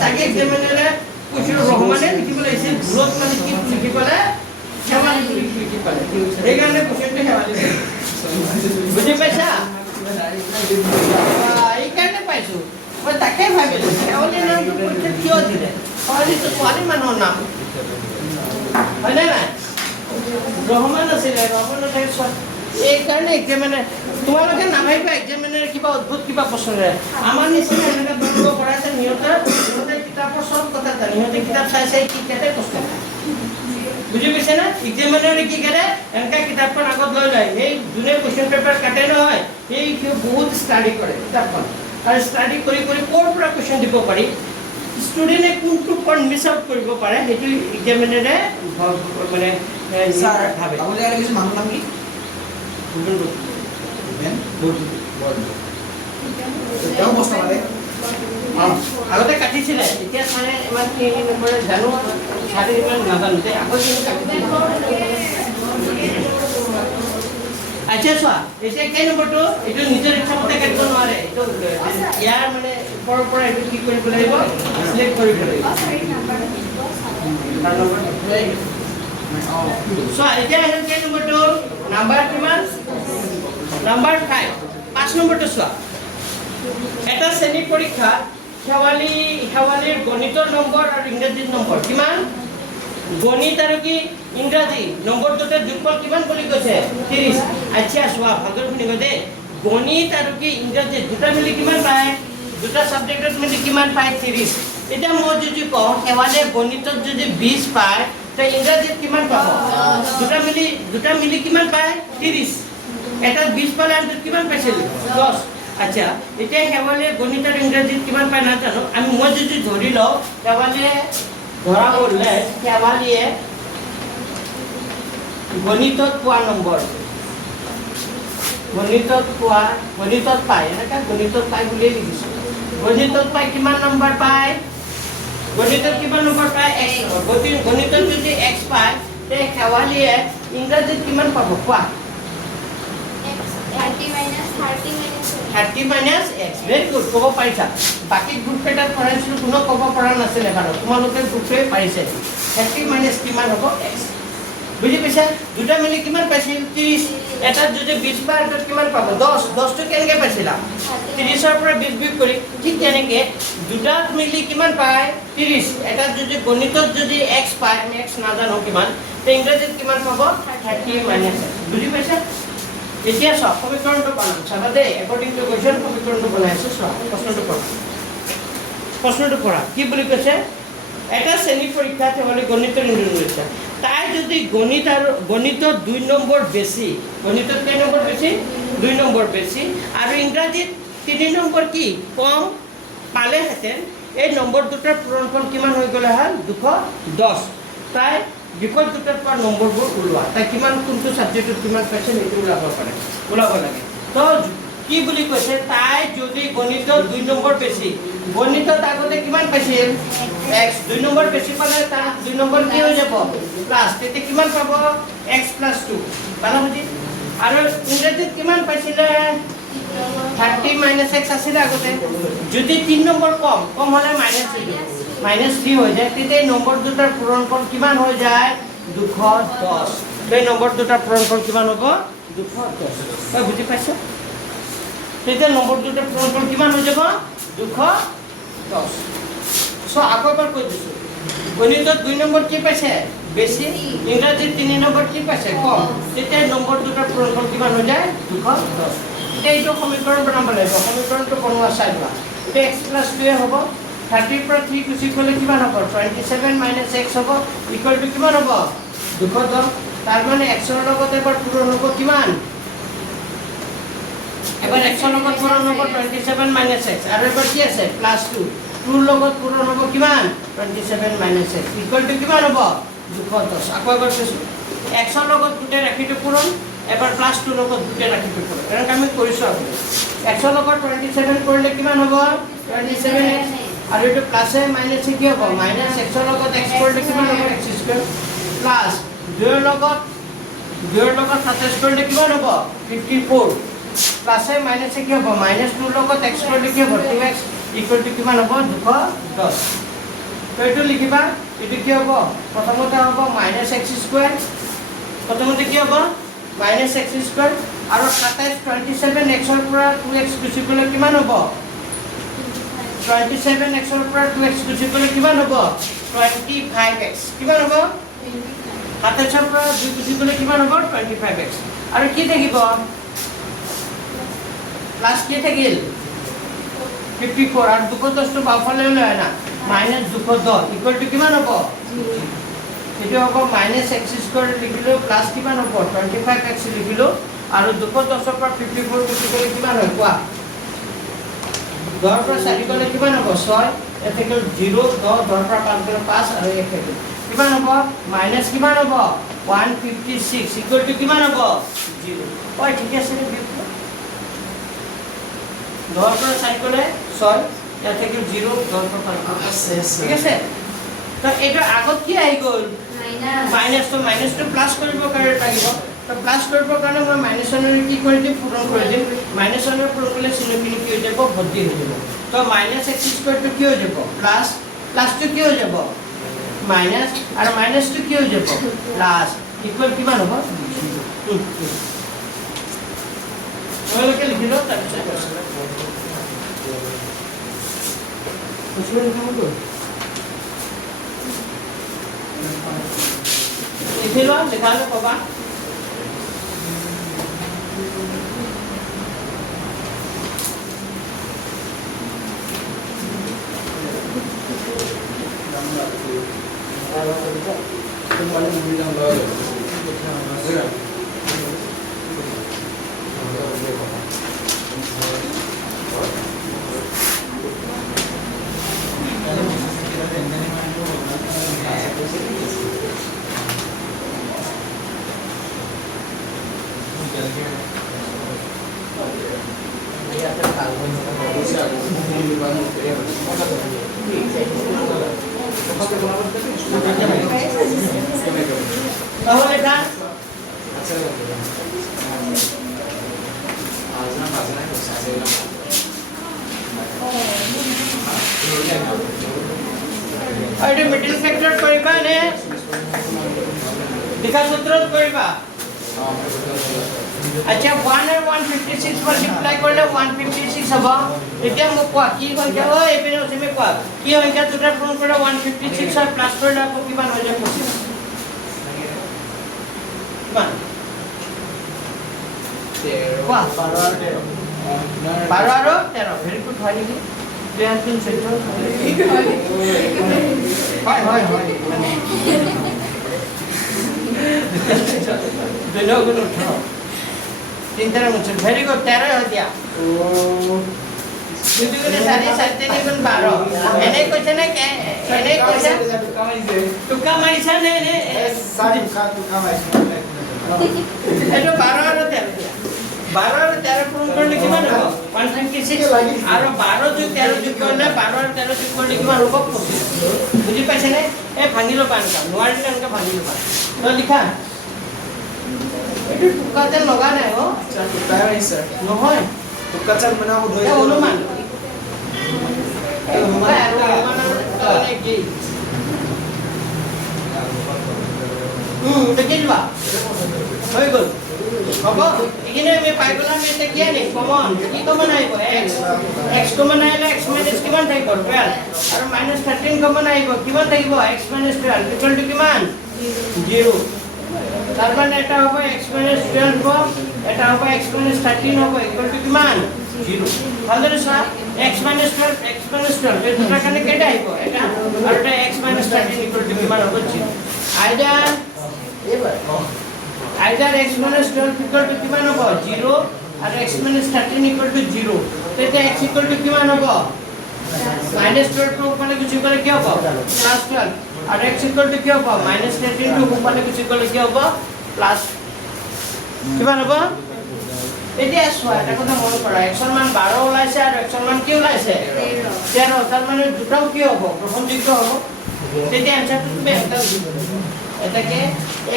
চাগে এক্সামিনাৰে কুৱেশ্যন ৰহমানে লিখিব লাগিছিল ভুলত মানে কি লিখি পেলাই শেৱালি বুলি লিখি পেলাই সেইকাৰণে কুৱেশ্যনটো শেৱালি বুজি পাইছা এইকাৰণে পাইছো মই তাকে ভাবিলো শেৱালিৰ নামটো পৰীক্ষাত কিয় দিলে শেৱালিটো ছোৱালী মানুহৰ নাম হয়নে নাই ৰহমান আছিলে ৰহমানৰ এইকাৰণে এক্সামিনাৰ তোমালোকে নাভাবিবা এক্সামিনাৰ কিবা অদ্ভুত কিবা প্ৰশ্নৰে আমাৰ নিচিনা এনেকৈ দৌৰিব পৰা আছে সিহঁতে কিতাপৰ চব কথা জানে সিহঁতে কিতাপ চাই চাই কি কেনে প্ৰশ্ন বুজি পাইছে না এক্সামিনাৰে কি কৰে এনেকৈ কিতাপখন আগত লৈ লয় সেই যোনে কুৱেশ্যন পেপাৰ কাটে নহয় সেই বহুত ষ্টাডি কৰে কিতাপখন আৰু ষ্টাডি কৰি কৰি ক'ৰ পৰা কুৱেশ্যন দিব পাৰি ষ্টুডেণ্টে কোনটো পইণ্ট মিছ আউট কৰিব পাৰে সেইটো এক্সামিনাৰে মানে স্যার ভাবে আপনি আর কিছু মানুষ নাম কি বেন এটাও বস্তা মানে আগতে কাটিছিলে এতিয়া চাৰে ইমান কি নকৰে জানো চাৰে ইমান নাজানো দে আকৌ কিন্তু কাটিছিলে আচ্ছা চোৱা এতিয়া কেই নম্বৰটো এইটো নিজৰ ইচ্ছামতে কাটিব নোৱাৰে এইটো ইয়াৰ মানে ওপৰৰ পৰা এইটো কি কৰিব লাগিব চিলেক্ট কৰিব লাগিব চোৱা এতিয়া আহিল কেই নম্বৰটো নাম্বাৰ কিমান নাম্বাৰ 5 নম্বৰটো চোৱা এটা শ্ৰেণী পৰীক্ষা শেৱালিৰ গণিতৰ নম্বৰ আৰু ইংৰাজীৰ নম্বৰ কিমান গণিত আৰু কি ইংৰাজী নম্বৰ দুটা যোগফল কিমান বুলি কৈছে 30 আচ্ছা চোৱা ভাগৰ শুনিব দেই গণিত আৰু কি ইংৰাজী দুটা মিলি কিমান পায় দুটা সাবজেক্টত মিলি কিমান পায় 30 এতিয়া মই যদি কওঁ শেৱালিয়ে গণিতত যদি 20 পায় তে ইংৰাজীত কিমান পাব দুটা মিলি কিমান পায় 30 এটা 20 পালে আৰু কিমান পাইছিল 10 আচ্ছা এতিয়া শেৱালিয়ে গণিত আৰু ইংৰাজীত কিমান পায় নাজানো মই যদি ধৰি লওঁ শেৱালিয়ে ধৰা কৰিলে শেৱালিয়ে গণিতত পোৱা নম্বৰ গণিতত পায় এনেকৈ গণিতত পায় বুলিয়ে লিখিছোঁ গণিতত পায় কিমান নম্বৰ পায় গণিতত কিমান নম্বৰ পায় x গণিতত যদি x পায় তে শেৱালিয়ে ইংৰাজীত কিমান পাব কোৱা 30 minus x very good ক'ব পাৰিছা বাকি গ্ৰুপ কেইটাত পঢ়াইছিলোঁ কোনো ক'ব পৰা নাছিলে বাৰু তোমালোকে গ্ৰুপটোৱে পাৰিছে 30 minus কিমান হ'ব x বুজি পাইছা দুটা মিলি কিমান পাইছিল 30 এটাত যদি 20 পায় এটাত কিমান পাব 10টো কেনেকৈ পাইছিলা 30ৰ পৰা 20 বিয়োগ কৰি ঠিক তেনেকৈ দুটাত মিলি কিমান পায় 30 এটাত যদি গণিতত যদি x পায় আমি x নাজানো কিমান তে ইংৰাজীত কিমান পাব 30 minus x বুজি পাইছা এতিয়া চোৱা সমীকৰণটো বনাম চাবা দেই একৰ্ডিং টু কুৱেশ্যন সমীকৰণটো বনাইছোঁ চোৱা প্ৰশ্নটো পঢ়া কি বুলি কৈছে এটা শ্ৰেণী পৰীক্ষাত শেৱালি গণিতৰ ইংৰাজী লৈছে তাই যদি গণিতত 2 নম্বৰ বেছি গণিতত কেই নম্বৰ বেছি 2 নম্বৰ বেছি আৰু ইংৰাজীত 3 নম্বৰ কি কম পালেহেঁতেন এই নম্বৰ দুটাৰ পূৰণফল কিমান হৈ গ'লে হয় 210 তাই বিপদ দুটাৰ পৰা নম্বৰবোৰ ওলোৱা তাই কিমান কোনটো ছাবজেক্টত কিমান পাইছে সেইটো ওলাব লাগে তো কি বুলি কৈছে তাই যদি গণিতত 2 নম্বৰ বেছি গণিতত আগতে কিমান পাইছিল x 2 নম্বৰ বেছি পালে তাৰ 2 নম্বৰ কি হৈ যাব প্লাস তেতিয়া কিমান পাব x + 2 পালা বুজি আৰু ইংৰাজীত কিমান পাইছিলে 30 - x আছিল আগতে যদি 3 নম্বৰ কম হলে -3 হৈ যায় তেতিয়া এই নম্বৰ দুটাৰ পূৰণফল কিমান হৈ যায় 210 এই নম্বৰ দুটাৰ পূৰণফল কিমান হ'ব 210 তই বুজি পাইছ তেতিয়া নম্বৰ দুটাৰ পূৰণফল কিমান হৈ যাব 210 সো আকৌ এবাৰ কৈ দিছো গণিতত 2 নম্বৰ কি পাইছে বেছি ইংৰাজীত 3 নম্বৰ কি পাইছে কম তেতিয়া নম্বৰ দুটাৰ পূৰণফল কিমান হৈ যায় 210 এইটো সমীকৰণ বনাব লাগিব সমীকৰণটো বনোৱা চাই লোৱা এতিয়া x + 2 হ'ব 30 পৰা 3 গুচি গ'লে কিমান হ'ব 27 - x হ'ব ইকুৱেল টু কিমান হ'ব 210 তাৰ মানে x ৰ লগত এবাৰ পূৰণ হ'ব কিমান এবাৰ x ৰ লগত পূৰণ হ'ব 27 - x আৰু এবাৰ কি আছে +2 2 ৰ লগত পূৰণ হ'ব কিমান 27 - x ইকুৱেল টু কিমান হ'ব 210 আকৌ এবাৰ কৈছো x ৰ লগত দুটা ৰাখিটো পূৰণ এবাৰ +2 লগত দুটা ৰাখিটো পূৰণ কাৰণ আমি কৰিছো আপুনি x ৰ লগত 27 কৰিলে কিমান হ'ব 27x আৰু এটো প্লাসে মাইনাসে কি হ'ব -x ৰ লগত x কৰিলে কিমান হ'ব x² প্লাস 2 ৰ লগত 27 কৰিলে কিমান হ'ব 54 প্লাসে মাইনাসে কি হ'ব -2 ৰ লগত x কৰিলে কি হ'ব 2x ইকুৱেল টু কিমান হ'ব 210 তো এটো লিখিবা এটো কি হ'ব প্ৰথমতে হ'ব -x² প্ৰথমতে কি হ'ব -x² আৰু 27x ৰ পৰা 2x গুচি গ'লে কিমান হ'ব 27x ৰ পৰা 2x গুচি গ'লে কিমান হ'ব 25x কিমান হ'ব 27 ৰ পৰা 2 গুচি গ'লে কিমান হ'ব 25x আৰু কি থাকিব প্লাস কি থাকিল 54 আৰু 210 টো বাওঁফালে লৈ না -210 ইকুৱেল টু কিমান হ'ব এটো হ'ব -x² লিখিলো প্লাস কিমান হ'ব 25x লিখিলো আৰু 210 ৰ পৰা 54 গুচি গ'লে কিমান হয় কোৱা 10 ৰ পৰা 4 গ'লে কিমান হ'ব 6 এতে গ'ল 0 10 10 ৰ পৰা 5 গ'লে 5 আৰু 1 থাকিল কিমান হ'ব মাইনাস কিমান হ'ব 156 ইকুৱেল টু কিমান হ'ব 0 হয় ঠিক আছে নে 10 ৰ পৰা 4 গ'লে 6 এতে গ'ল 0 10 ৰ পৰা 5 ঠিক আছে তো এটা আগত কি আহি গ'ল মাইনাস তো প্লাস কৰিব কাৰণে লাগিব তো প্লাস কৰিবৰ কাৰণে মই মাইনাসৰ কি কৰি দিম পূৰণ কৰি দিম মাইনাসৰ পূৰণ কৰিলে চিহ্নখিনি কি হৈ যাব ভৰ্তি হৈ যাব তো -x² টো কি হৈ যাব প্লাস টো কি হৈ যাব মাইনাস আৰু মাইনাসটো কি হৈ যাব প্লাস ইকুৱেল কিমান হ'ব তোমালোকে লিখিলো তাৰপিছত লিখিলো লিখালে ক'বা তাহলে এটা এটা মিডল ফ্যাক্টৰ কৰিবা নে লিখা সূত্ৰত কৰিবা আচ্ছা 1 আৰু 156 মাল্টিপ্লাই কৰিলে 156 হ'ব এতিয়া মোক কোৱা কি সংখ্যা হয় এপিনে তুমি কোৱা কি সংখ্যা দুটা পূৰণ কৰিলে 156 আৰু প্লাস কৰিলে আকৌ কিমান হৈ যাব কিমান 12 আৰু 13 ভেৰি গুড হয় নেকি হয় মানে তিনটার মুছে ভেরি গুড 13 হয় দিয়া 2 গুণে 4 4 3 গুণ 12 এনে কৈছে নে এনে কৈছে টুকা মাৰিছা নে নে চাৰি টুকা মাৰিছো এইটো 12 আৰু 13 12 আৰু 13 পূৰণ কৰিলে কিমান হ'ব 126 আৰু 12 যোগ 13 যোগ কৰিলে 12 আৰু 13 যোগ কৰিলে কিমান হ'ব 25 বুজি পাইছে নে এই ভাঙি ল'বা এনেকা নোৱাৰিলে এনেকা ভাঙি ল'বা তো লিখা এইটো টুকা যেন লগা নাই অ টুকা মাৰিছে নহয় টুকা চাল মানে হ'ব ধৰি অনুমান দেখিবা হৈ গ'ল হ'ব এইখিনি আমি পাই গ'লা আমি এতিয়া কি আনিম কমন কি কমন আহিব x কমন আহিলে x মাইনাছ কিমান থাকিব 12 আৰু মাইনাছ 13 কমন আহিব কিমান থাকিব x মাইনাছ 12 ইকুৱেল টু কিমান 0 তাৰ মানে এটা হ'ব x মাইনাছ 12 হ'ব এটা হ'ব x মাইনাছ 13 হ'ব ইকুৱেল টু কিমান 0 ভালদৰে চোৱা x মাইনাছ 12 x মাইনাছ 12 এই দুটাৰ কাৰণে কেইটা আহিব এটা আৰু এটা x মাইনাছ 13 ইকুৱেল টু কিমান হ'ব 0 either x minus 12 equal to কিমান হ'ব 0 আৰু x minus 13 equal to 0 তেতিয়া x equal to কিমান হ'ব minus 12 টো ওপৰলৈ গুচি গ'লে কি হ'ব plus 12 আৰু x equal to কি হ'ব minus 13 টো ওপৰলৈ গুচি গ'লে কি হ'ব plus কিমান হ'ব এতিয়া চোৱা এটা কথা মন কৰা x ৰ মান 12 ওলাইছে আৰু x ৰ মান কি ওলাইছে 13 তাৰ মানে দুটাও কি হ'ব গ্ৰহণযোগ্য হ'ব তেতিয়া আনসাৰটো তুমি এটা লিখিব এটাকে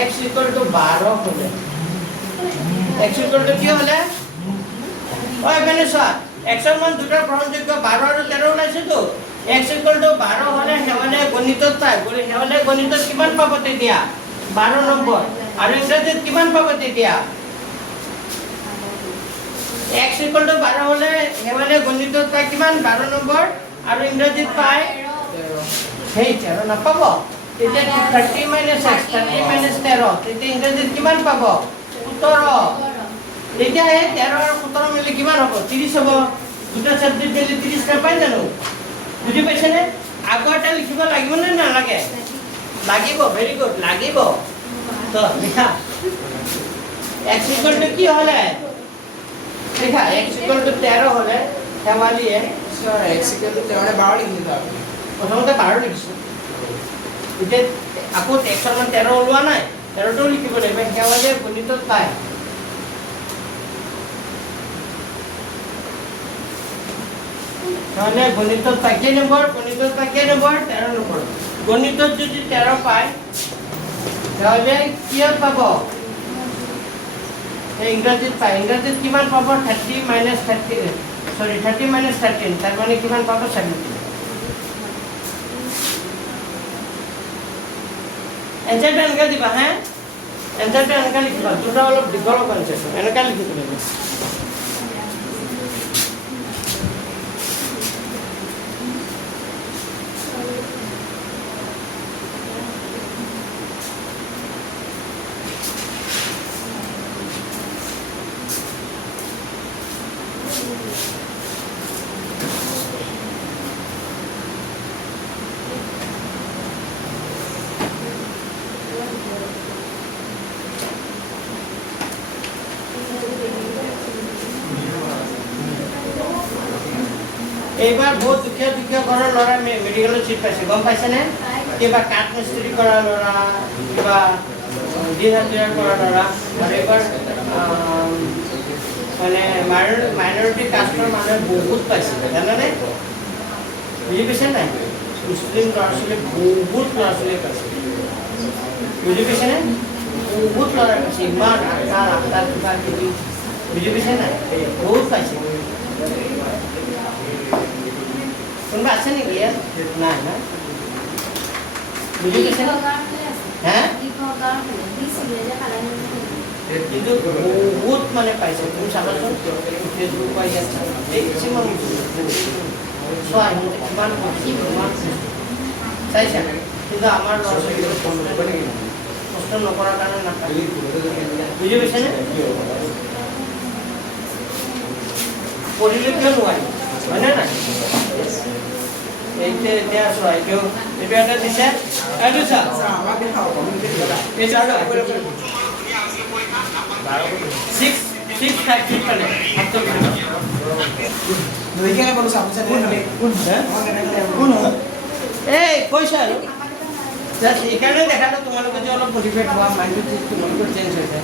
x equal to 12 হলে x equal to কি হলে ওই মানে চোৱা x এৰ মান দুটা গ্ৰহণযোগ্য 12 আৰু 13 ওলাইছে তো x equal to 12 হলে হেৱলে গণিতত পায় বলে হেৱলে গণিতত কিমান পাব তেতিয়া 12 নম্বৰ আৰু ইংৰাজীত কিমান পাব তেতিয়া x equal to 12 হলে হেৱলে গণিতত পায় কিমান 12 নম্বৰ আৰু ইংৰাজীত পায় 13 নাপাব তেতিয়া 30 minus x 30 minus 13 তেতিয়া ইংৰাজীত কিমান পাব 17 তেতিয়া এই 13 আৰু 17 মিলি কিমান হ'ব 30 হ'ব দুটা সাবজেক্ট মিলি 30 নাপায় জানো বুজি পাইছেনে আগৰটা লিখিব লাগিব নে নালাগে লাগিব ভেৰি গুড লাগিব তো লিখা x equal to কি হলে লিখা x equal to 13 হলে হেৱালিয়ে স্যাৰ x equal to 12 লিখিব প্ৰথমতে 12 লিখিছো এতিয়া আকৌ x ৰ মান 13 ওলোৱা নাই 13 টো লিখিব লাগিব হেৱালিয়ে গণিতত পায় মানে গণিতত পায় কি নম্বৰ গণিতত পায় কি নম্বৰ 13 নম্বৰ গণিতত যদি 13 পায় তাহলে কি পাব এই ইংৰাজীত পায় ইংৰাজীত কিমান পাব 30 minus 13 সরি 30 minus 13 তার মানে কিমান পাব 70 এনসারটা এনেকা দিবা হ্যাঁ এনসারটা এনেকা লিখিবা দুটা অলপ দীঘল কনসেপ্ট এনেকা লিখি দিবা এইবাৰ বহুত দুখীয়া ঘৰৰ ল'ৰা মেডিকেলত চিট পাইছে গম পাইছেনে কিবা কাঠ মিস্ত্ৰী কৰা ল'ৰা কিবা দিন হাজিৰা কৰা ল'ৰা আৰু এইবাৰ মানে মাইনৰিটি কাষ্টৰ মানুহে বহুত পাইছিলে জানেনে বুজি পাইছে নাই মুছলিম ল'ৰা ছোৱালী বহুত ল'ৰা ছোৱালী পাইছে বুজি পাইছেনে বহুত ল'ৰা পাইছে ইমান আশা কিবা কিবি বুজি পাইছে নাই বহুত পাইছে কোনবা আছে নেকি ইয়াত নাই না বুজি পাইছে হ্যাঁ কিন্তু বহুত মানে পাইছে তুমি চাবাচোন ফেচবুক পাই আছে মেক্সিমাম চোৱা কিমান চাইছা কিন্তু আমাৰ ল'ৰা ছোৱালীবিলাক কষ্ট নকৰাৰ কাৰণে নাপায় বুজি পাইছেনে পঢ়িলে কিয় নোৱাৰি হয়নে নাই এতিয়া চোৱা এইটো এটা দিছে এইটো চা আমাকে খাও কমিউনিটি কথা এই চাৰটা 6 5 পালে নইকেনে বলো সামনে কোন এই কৈছে আৰু জাষ্ট এইকাৰণে দেখালো তোমালোকে যে অলপ মোটিভেট হোৱা মাইণ্ডটো তোমালোকৰ চেঞ্জ হৈছে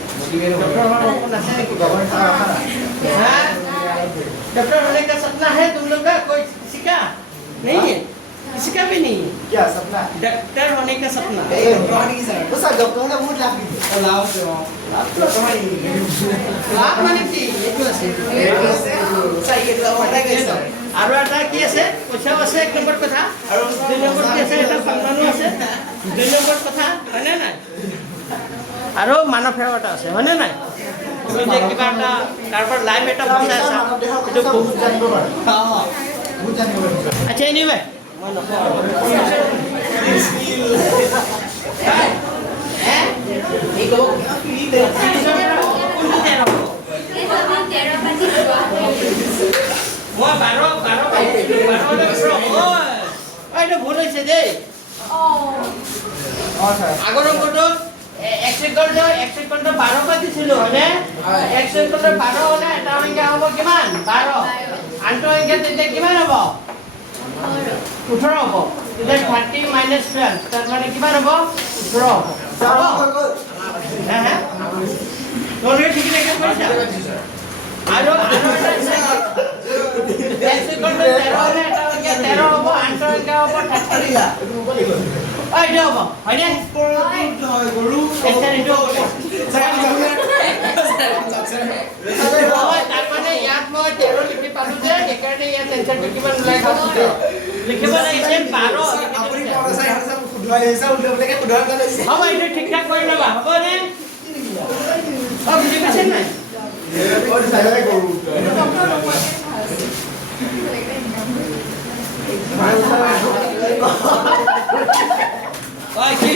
डॉक्टर हमारा कौन है कि हाँ डॉक्टर होने का सपना है तुम लोग का कोई किसी का नहीं है किसी का भी नहीं है क्या सपना डॉक्टर होने का सपना डॉक्टर ने बहुत लाभ लाभ माने কি আৰু এটা কি আছে পইচাও আছে এক নম্বৰ কথা আৰু দুই নম্বৰ কি আছে এটা সন্মানো আছে দুই নম্বৰ কথা হয়নে নাই আৰু মানৱ সেৱা এটা আছে হয়নে নাই তুমি যে কিবা এটা কাৰোবাৰ লাইফ এটা বচাই আছা এইটো বহুত জানিব পাৰা বহুত জানিব পাৰা আচ্ছা এনিৱে মই নকওঁ এই কব কি দে মই 12 এইটো ভুল হৈছে দেই আগৰ অংকটো 1 সেকেন্ড 12 পাতিছিল হয়নে 1 সেকেন্ড 12 হলে এটা সংখ্যা হ'ব কিমান 12 আনটো সংখ্যা তেতিয়া কিমান হ'ব 18 হ'ব তেতিয়া 30 মাইনাস 12 তাৰ মানে কিমান হ'ব 18 হ'ব হ্যাঁ হ্যাঁ তোমৰা ঠিক লেখা কৰিছা আৰু এটা 1 সেকেন্ড 13 হলে এটা সংখ্যা 13 হ'ব আনটো সংখ্যা হ'ব 30 এই যাব হয়নে গৰু এসেটো তাৰ মানে ইয়াত মই 13 লিখি পালো যে একাৰণে ইয়াত টেনচনটো কিমান ওলাই গৈছে লিখিব লাগিছে 12 আপুনি পঢ়াই হাসা খুদুৱাই আহিছে উলিয়াবলৈকে খুদুৱাই লাগিছে হ'ব এইটো ঠিক ঠাক কৰি লবা হ'বনে বুজি পাইছে নাই ওই সাইডে গৰু ওই কি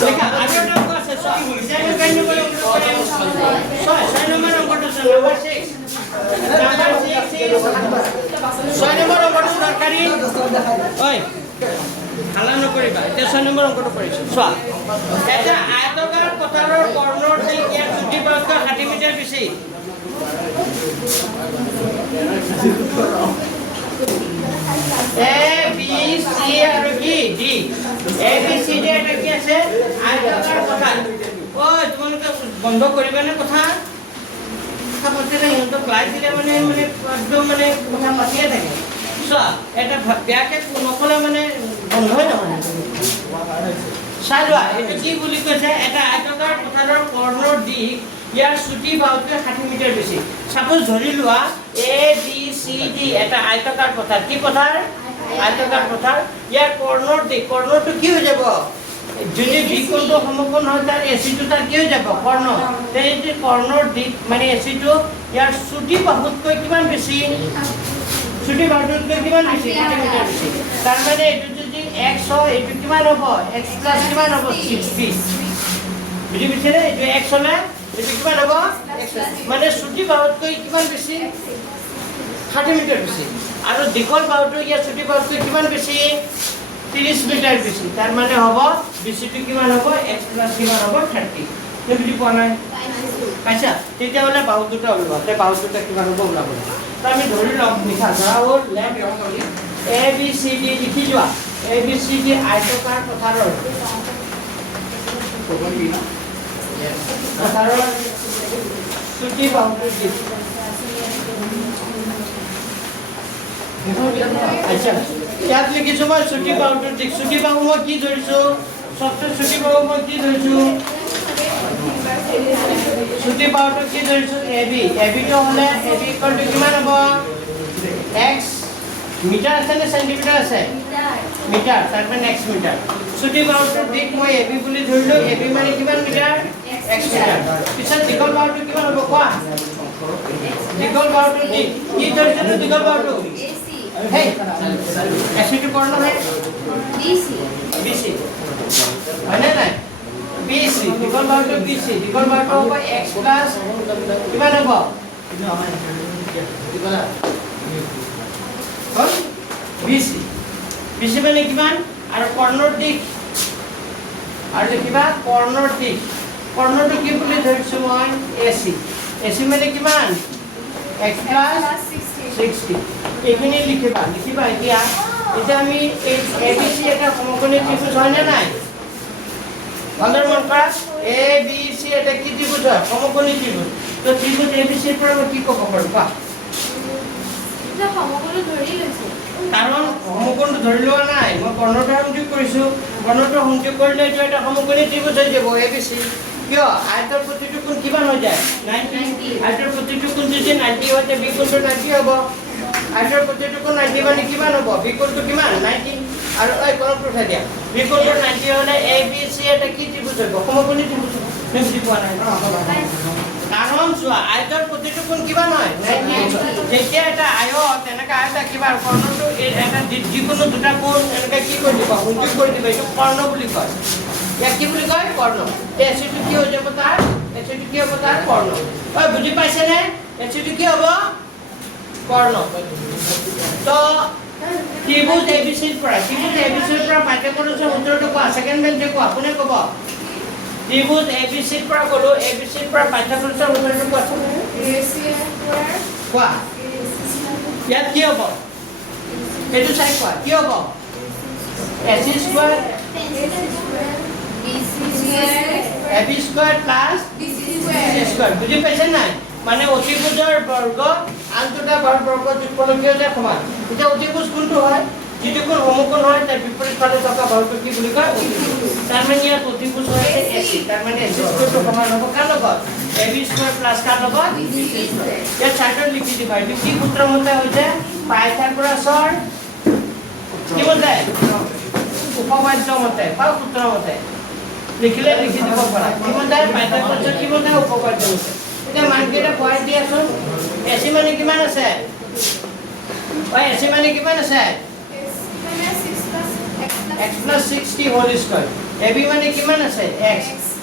Seka, ada orang kuasa soal. Saya kan nombor nombor tu number 6. Number 6. Soal nombor सरकारी. Oi. হালা নকৰিবা এতিয়া 6 নম্বৰ অংকটো কৰিছো চোৱা এটা আয়তাকাৰ পথাৰৰ কৰ্ণৰ দিক ইয়াৰ চুটি পৰাকৈ 60 মিটাৰ বেছি A B C আৰু কি D A B C D এটা কি আছে আয়তাকাৰ পথাৰ ওই তোমালোকে বন্ধ কৰিবা নে কথা কথা পাতিলে ইহঁতক ক্লাছ দিলে মানে একদম মানে কথা পাতিয়ে থাকে চোৱা এটা ব্যাকে নকলে মানে বন্ধ হৈ যাব চালোৱা এটা কি বুলি কৈছে এটা আয়তাকাৰ পথাৰৰ কৰ্ণৰ দিক ইয়াৰ চুটি বাহুতকৈ 60 মিটাৰ বেছি সাপোজ ধৰি লোৱা A B C D এটা আয়তাকাৰ পথাৰ কি পথাৰ আয়তাকাৰ পথাৰ ইয়াৰ কৰ্ণৰ দিক কৰ্ণটো কি হৈ যাব যদি বিকোণটো সমকোণ হয় তাৰ এচিটো তাৰ কি হৈ যাব কৰ্ণ এই যে কৰ্ণৰ দিক মানে এচিটো ইয়াৰ চুটি বাহুতকৈ কিমান বেছি চুটি বাহুতকৈ কিমান বেছি 60 মিটাৰ বেছি তাৰ মানে এইটো যদি x হয় এইটো কিমান হ'ব x প্লাস কিমান হ'ব 6b বুজি পাইছে নে এইটো x হলে এইটো কিমান হ'ব মানে চুটি বাহুতকৈ কিমান বেছি 60 মিটাৰ বেছি আৰু দীঘল বাহুটো ইয়াৰ চুটি বাহুতকৈ কিমান বেছি 30 মিটাৰ বেছি তাৰ মানে হ'ব বেছিটো কিমান হ'ব x প্লাস কিমান হ'ব 30 তুমি বুজি পোৱা নাই আচ্ছা তেতিয়া হলে বাহু দুটা ওলাব তে বাহু দুটা কিমান হ'ব ওলাব তো আমি ধৰি লম লিখা ধৰা হ'ল left A B C D লিখি যোৱা A B C D আয়তাকাৰ পথাৰৰ পথাৰৰ চুটি বাহুটোৰ দিশ আচ্ছা ইয়াত লিখিছো মই চুটি বাহুটোৰ দিশ চুটি বাহু মই কি ধৰিছো সবচেয়ে চুটি বাহু মই কি ধৰিছো চুটি বাহুটো কি ধৰিছো AB টো হলে AB ইকুয়াল টু কিমান হ'ব x মিটাৰ আছে নে সেন্টিমিটাৰ আছে মিটাৰ তাৰ মানে x মিটাৰ চুটি বাহুটোৰ দিক মই AB বুলি ধৰিলো AB মানে কিমান মিটাৰ x মিটাৰ পিছত দীঘল বাহুটো কিমান হ'ব কোৱা দীঘল বাহুটোৰ দিক কি ধৰিছো দীঘল বাহুটো হেই এচিটো কৰ্ণ হয় BC হয়নে নাই BC দীঘল বাহুটো BC দীঘল বাহুটো হ'ব x প্লাস কিমান হ'ব BC মানে কিমান আৰু কৰ্ণৰ দিক আৰু লিখিবা কৰ্ণৰ দিক কৰ্ণটো কি বুলি ধৰিছো মই AC মানে কিমান x plus 60 এইখিনি লিখিবা এতিয়া আমি ABC এটা সমকোণী ত্ৰিভুজ হয় নে নাই ভালদৰে মন কৰা ABC এটা কি ত্ৰিভুজ হয় সমকোণী ত্ৰিভুজ তো ত্ৰিভুজ ABC ৰ পৰা মই কি ক'ব পাৰোঁ কোৱা এটা সমকোণ ধৰি লৈছে কাৰণ সমকোণ ধৰি লোৱা নাই মই কৰ্ণটো সংযোগ কৰিছোঁ কৰ্ণটো সংযোগ কৰিলে এইটো এটা সমকোণী ত্ৰিভুজ হৈ যাব ABC কিয় আয়তৰ প্ৰতিটো কোণ কিমান হৈ যায় 90 আয়তৰ প্ৰতিটো কোণ যদি 90 হয় তে b কোণটো 90 হ'ব আয়তৰ প্ৰতিটো কোণ 90 মানে কিমান হ'ব b কোণটো কিমান 90 আৰু এই কলমটো উঠাই দিয়া b কোণটো 90 হ'লে ABC এটা কি ত্ৰিভুজ হ'ব সমকোণী ত্ৰিভুজ হ'ব বুজি পোৱা নাই কাৰণ চোৱা আয়তৰ প্ৰতিটো কোণ কিমান হয় 90 যেতিয়া এটা আয়ত এনেকা এটা কিবা কৰ্ণটো এটা যিকোনো দুটা কোণ এনেকা কি কৰি দিব সংযোগ কৰি দিব এইটো কৰ্ণ বুলি কয় ইয়াক কি বুলি কয় কৰ্ণ এচিটো কি হৈ যাব তাৰ এচিটো কি হ'ব তাৰ কৰ্ণ ঐ বুজি পাইছেনে এচিটো কি হ'ব কৰ্ণ তো ত্ৰিভুজ ABCৰ পৰা পাঠ্যক্ৰমৰ সূত্ৰটো কোৱা সেকেন্ড বেঞ্চে কোৱা কোনে ক'ব ত্ৰিভুজ ABCৰ পৰা ক'লো ABCৰ পৰা পাঠ্যক্ৰমৰ সূত্ৰটো কোৱা ইয়াত কি হ'ব এইটো চাই কোৱা কি হ'ব AC square AB square plus BC square বুজি পাইছে নাই মানে অতিভুজৰ বৰ্গ আন দুটা বৰ্গ যোগফলকীয় যে সমান এতিয়া অতিভুজ কোনটো হয় যিটো কোণ সমকোণ হয় তাৰ বিপৰীত ফালে থকা বৰ্গটো কি বুলি কয় অতিভুজ তাৰ মানে ইয়াত অতিভুজ হয় AC তাৰ মানে AC স্কয়াৰটো সমান হ'ব কাৰ লগত AB স্কয়াৰ প্লাছ কাৰ লগত BC স্কয়াৰ ইয়াত চাৰ্টত লিখি দিবা এইটো কি সূত্ৰ মতে হৈছে পাইথাগোৰাছৰ কি মতে উপপাদ্য মতে বা সূত্ৰ মতে লিখিলে লিখি দিব পাৰা কি মতে পাইথাগোৰাছৰ কি মতে উপপাদ্য মতে এতিয়া মানকেইটা পঢ়াই দিয়াচোন AC মানে কিমান আছে AC মানে কিমান আছে x plus 60 whole square AB মানে কিমান আছে x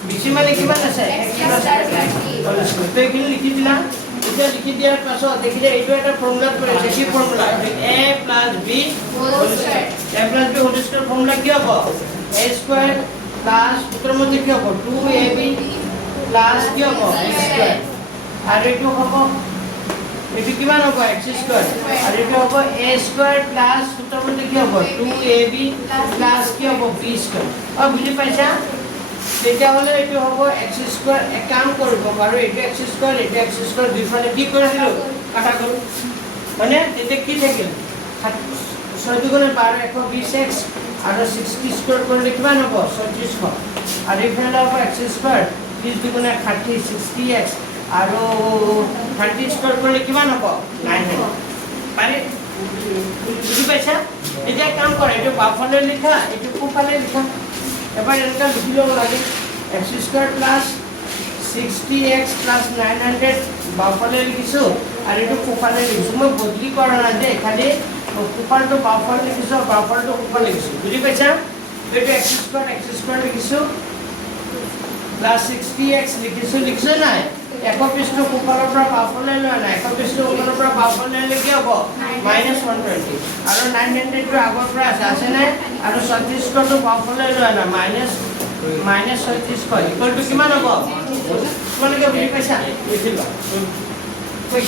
BC মানে কিমান আছে x plus 30 whole square তো এখিনি লিখি দিলা এটা লিখি দিয়াৰ পাছত দেখিলে এইটো এটা ফৰ্মুলা কৰে কি formula a plus b whole square a plus b whole square formula কি হ'ব a square plus সূত্ৰৰ মতে কি হ'ব 2ab plus কি হ'ব b square আৰু এইটো হ'ব এইটো কিমান হ'ব x স্কয়াৰ আৰু এইটো হ'ব a স্কয়াৰ প্লাস সূত্ৰৰ মতে কি হ'ব 2ab প্লাস কি হ'ব b স্কয়াৰ বুজি পাইছা তেতিয়া হলে এইটো হ'ব x স্কয়াৰ এক কাম কৰিব আৰু এইটো x স্কয়াৰ দুইফালে কি কৰি দিলো কাটা গ'ল মানে তেতিয়া কি থাকিল 6 দুগুণে 12 120x আৰু 60 স্কয়াৰ কৰিলে কিমান হ'ব 3600 আৰু এইফালে হ'ব x স্কয়াৰ 30 দুগুণে 30 60x আৰু 30 স্কয়াৰ কৰিলে কিমান হ'ব 900 পাৰে বুজি পাইছা এতিয়া কাম কৰা এইটো বাফালে লিখা এইটো কোফালে লিখা এবাৰ এনেকা লিখি ল'ব লাগে x square plus 60x plus 900 বাফালে লিখিছো আৰু এইটো কোফালে লিখিছো মই বদলি কৰা নাই যে খালি কোফালটো বাফালে লিখিছো বাফালটো কোফালে লিখিছো বুজি পাইছা এইটো x স্কয়াৰ লিখিছো প্লাস 60x লিখিছো নাই একপিষ্ট কোফালৰ পৰা বাফালে লোৱা নাই একপিষ্ট কোফালৰ পৰা বাফালে কি হ'ব -120 আৰু 900 টো আগৰ পৰা আছে নাই আৰু 36 টো বাফালে লোৱা নাই -36 ইকুৱেল টু কিমান হ'ব তোমালোকে বুজি পাইছা বুজিবা কই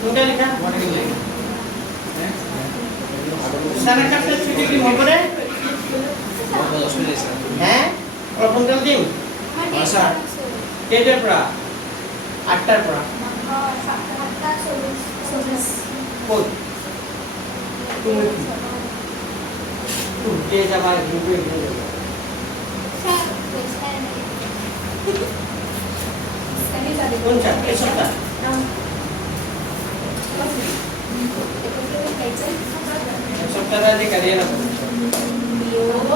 কোনটা লিখা সারা কাটতে ছুটি কি হবে রে হ্যাঁ প্রথম দিন আচ্ছা কেটার পৰা 8টাৰ পৰা কই তুমি যাবা ঘুরে ঘুরে কোন চাপে সপ্তাহ সপ্তাহ আগে কারিয়ে না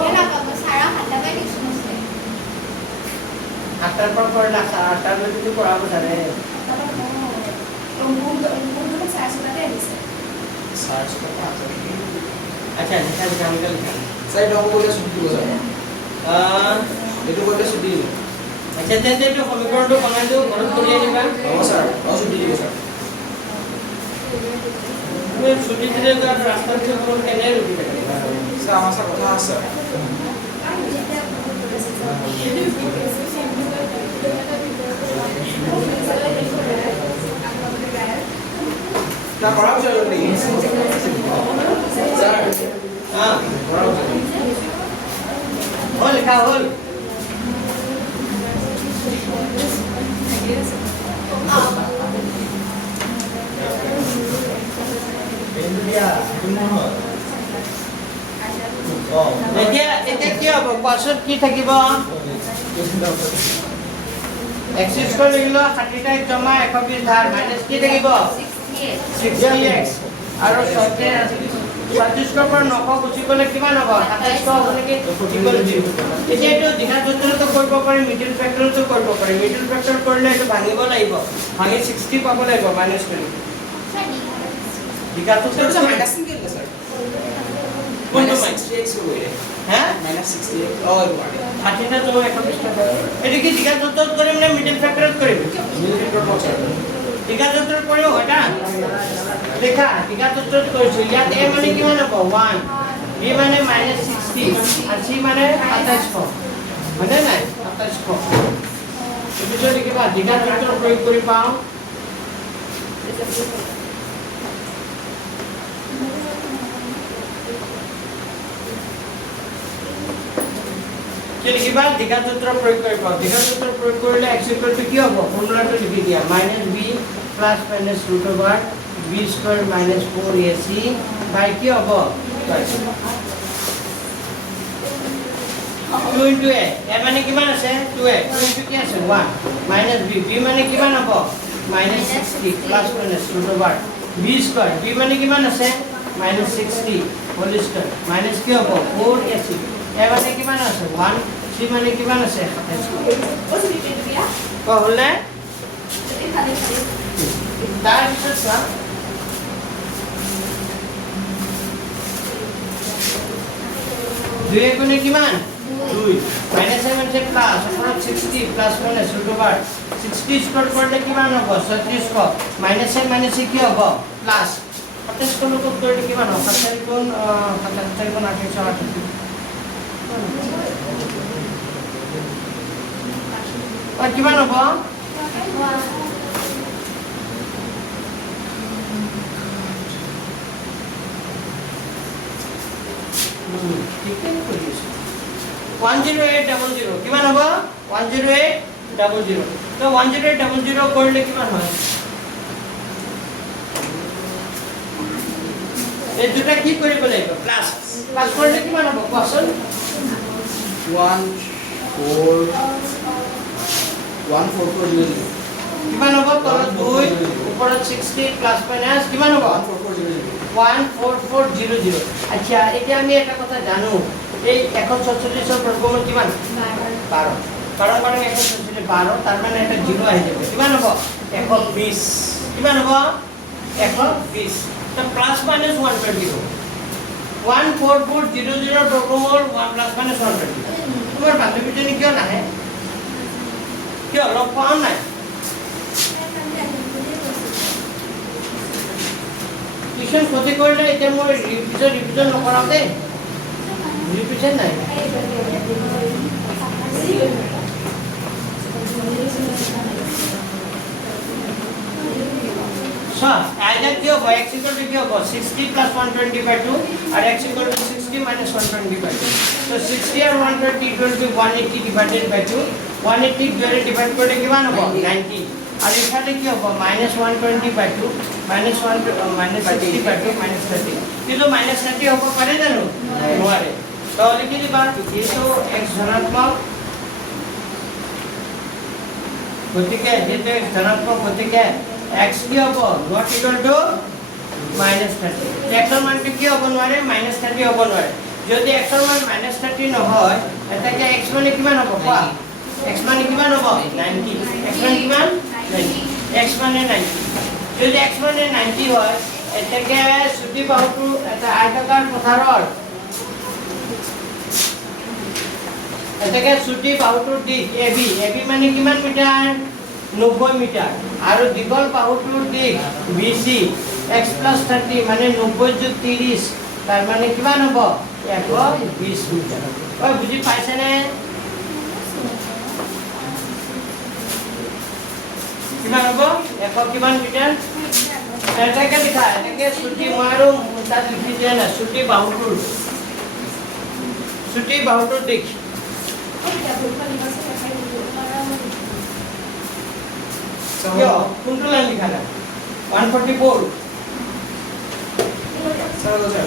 এনা বাবা সারা হাতে পাই দিছ নছে 8টার পর পড়লা 8টার মধ্যে কি পড়াবো জানে আচ্ছা নিশা জামগা লিখা সাইড অঙ্ক বলে ছুটি দিব স্যার এটু বলে ছুটি দিব আচ্ছা তেন্তে একটু সমীকরণটো কমাই দিও ঘৰত কৰি আনিবা হ'ব স্যার ছুটি দিব স্যার তুমি ছুটি দিলে তো রাস্তা দিয়ে কোন কেনে রুটি থাকে স্যার আমার সাথে কথা আছে তাৰ কৰা হৈছে অলৰেডি ছাৰ হা কৰা হৈছে হ'ল লিখা হ'ল পেনটো দিয়া সেইটো নহয় এতিয়া কি হ'ব কোৱাচোন কি থাকিব x স্কোয়াৰ লিখলো 30 জমা 120 ধাৰ মাইনাস কি থাকিব 60x আৰু 37 পৰা 900 গুচি গলে কিমান হ'ব 27 হ'ব নেকি ইকুৱেল 0 এতিয়া এইটো দিঘা সূত্ৰটো কৰিব পাৰি মিডল ফেক্টৰটো কৰিব পাৰি মিডল ফেক্টৰ কৰিলে এইটো ভাঙিব লাগিব ভাঙি 60 পাব লাগিব মাইনাস কৰি দিঘা সূত্ৰটো মাইনাস কি কৰিলে ছাৰ কোনটো মাইনাস 60x হ'ব হ্যাঁ মাইনাস 60x এইটো পাৰি 30 জমা 120 টাকা এটো কি দিঘা সূত্ৰত কৰিম নে মিডল ফেক্টৰত কৰিম মিডল ফেক্টৰ পছাৰ দিঘা সূত্ৰত কৰিও হয়টা দেখা দিঘা সূত্ৰত কৰিছো ইয়াত a মানে কিমান হ'ব 1 b মানে -60 আৰু c মানে 27 মানে নাই 27 এটো যদি কিবা দিঘা সূত্ৰত প্ৰয়োগ কৰি পাও चलिए बात दिघा सूत्र प्रयोग कर पाओ दिघा सूत्र प्रयोग करले x इक्वल टू কি হবে ফর্মুলাটা লিখে দিয়া -b plus minus √b square minus 4ac বাই কি হবে 2 into a a মানে কিমান আছে 2a 2 into কি আছে 1 minus b b মানে কিমান হবে -60 plus minus √b square b মানে কিমান আছে -60 হোল স্কয়ার মাইনাস কি হবে 4ac a মানে কিমান আছে 1 c মানে কিমান আছে 27 কহলে তাৰ পিছত চা 2 গুণে কিমান 2 মাইনাস মানে প্লাস ওপৰত 60 প্লাস মাইনাস √60 স্কয়ার করলে কিমান হ'ব 36 মাইনাস মাইনাস কি হ'ব প্লাস 27 কোন কত কৰিলে কিমান হ'ব 27 গুণ 28 और किमान হ'ব ঠিকই কৰিছো 10800 কিমান হ'ব 10800 তো 10800 কৰিলে কিমান হয় এই দুটা কি কৰিব লাগিব প্লাস প্লাস কৰিলে কিমান হ'ব কোৱাচোন 14400 কিমান হ'ব তলত 2 ওপৰত 60 প্লাস মাইনাস কিমান হ'ব 14400 আচ্ছা এতিয়া আমি এটা কথা জানো এই 147 এর বর্গমূল কিমান 12 কারণ মানে 147 12 তার মানে এটা 0 আহি যাবে কিমান হ'ব 120 কিমান হ'ব 120 তো প্লাস মাইনাস 120 হ'ব 14400 বর্গমূল 1 প্লাস মাইনাস 120 তোমার বান্ধবীজনী কিয় নাহে কিয় লগ পাও নাই টিউশন ক্ষতি কৰিলে এতিয়া মই ৰিভিজন নকৰাও দে ৰিভিজন নাই সো আইডা কি হ'ব x = কি হ'ব 60 + 120/2 আর x = 60 - 120/2 তো 60 আর 120 = 180 divided by 2 180 দ্বারা ডিভাইড করলে কিমান হ'ব 90 আর এখানে কি হ'ব -120/2 -160/2 -30 কিন্তু -30 হ'ব পারে জানো নোৱাৰে তো লিখি দিবা যেহেতু x ধনাত্মক গতিকে যেহেতু x ধনাত্মক গতিকে x কি হ'ব not equal to -30 x এর মান কি হ'ব নোৱাৰে -30 হ'ব নোৱাৰে যদি x এৰ মান -30 নহয় এটাকে x মানে কিমান হ'ব কোৱা x মানে কিমান হ'ব 90 x মানে কিমান 90 x মানে 90 যদি x মানে 90 হয় এটাকে ছুটি বাহুটো এটা আয়তাকাৰ পথাৰৰ এটাকে ছুটি বাহুটোৰ দিশ AB মানে কিমান মিটাৰ 90 মিটাৰ আৰু দীঘল বাহুটোৰ দিশ BC x + 30 মানে 90 + 30 তাৰ মানে কিমান হ'ব 120 মিটাৰ ঐ বুজি পাইছেনে কিমান হ'ব 100 কিমান মিটাৰ এনেকৈ লিখা এনেকৈ চুটি মই আৰু তাত লিখি দিয়া নাই চুটি বাহুটোৰ দিশ কিয় কোনটো লাইন লিখা নাই 144 স্যার বলছে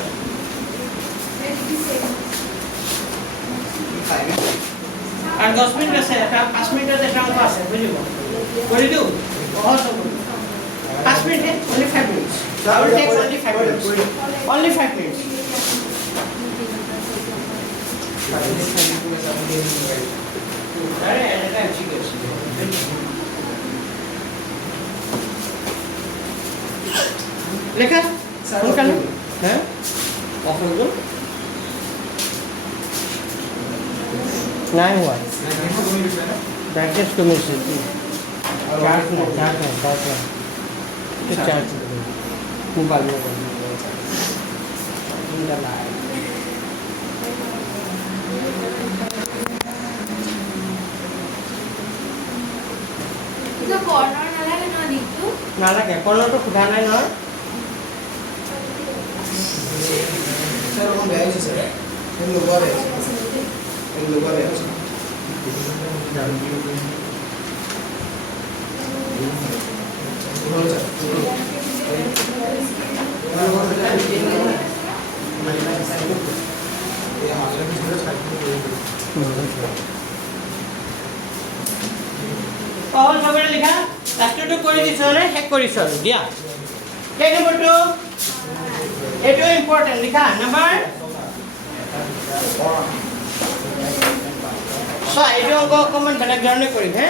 আর 10 মিনিট আছে এটা 5 মিনিটত এটা অংক আছে বুঝিব কৰি দিও সহজ হ'ব 5 minute only 5 minutes I will take only 5 minutes আরে এটা ঠিক আছে লেখা সোনকালে হ্যাঁ অফলটো নাই হোৱা ব্ৰাইটনেস কমেছে চাৰ্জ মোবাইল নালাগে কৰ্ণৰটো সোধা নাই নহয় স্যাৰ ওখানে দেয়া আছে স্যাৰ এই লোগো দেয়া আছে এই লোগো দেয়া আছে সহজ ভাৱে লিখা লাষ্টটো কৰি দিছ নে শেষ কৰিছ দিয়া কেই নম্বৰটো এইটো ইম্পৰ্টেণ্ট লিখা নম্বৰ এইটো অংক অকণমান বেলেগ ধৰণে কৰিম হে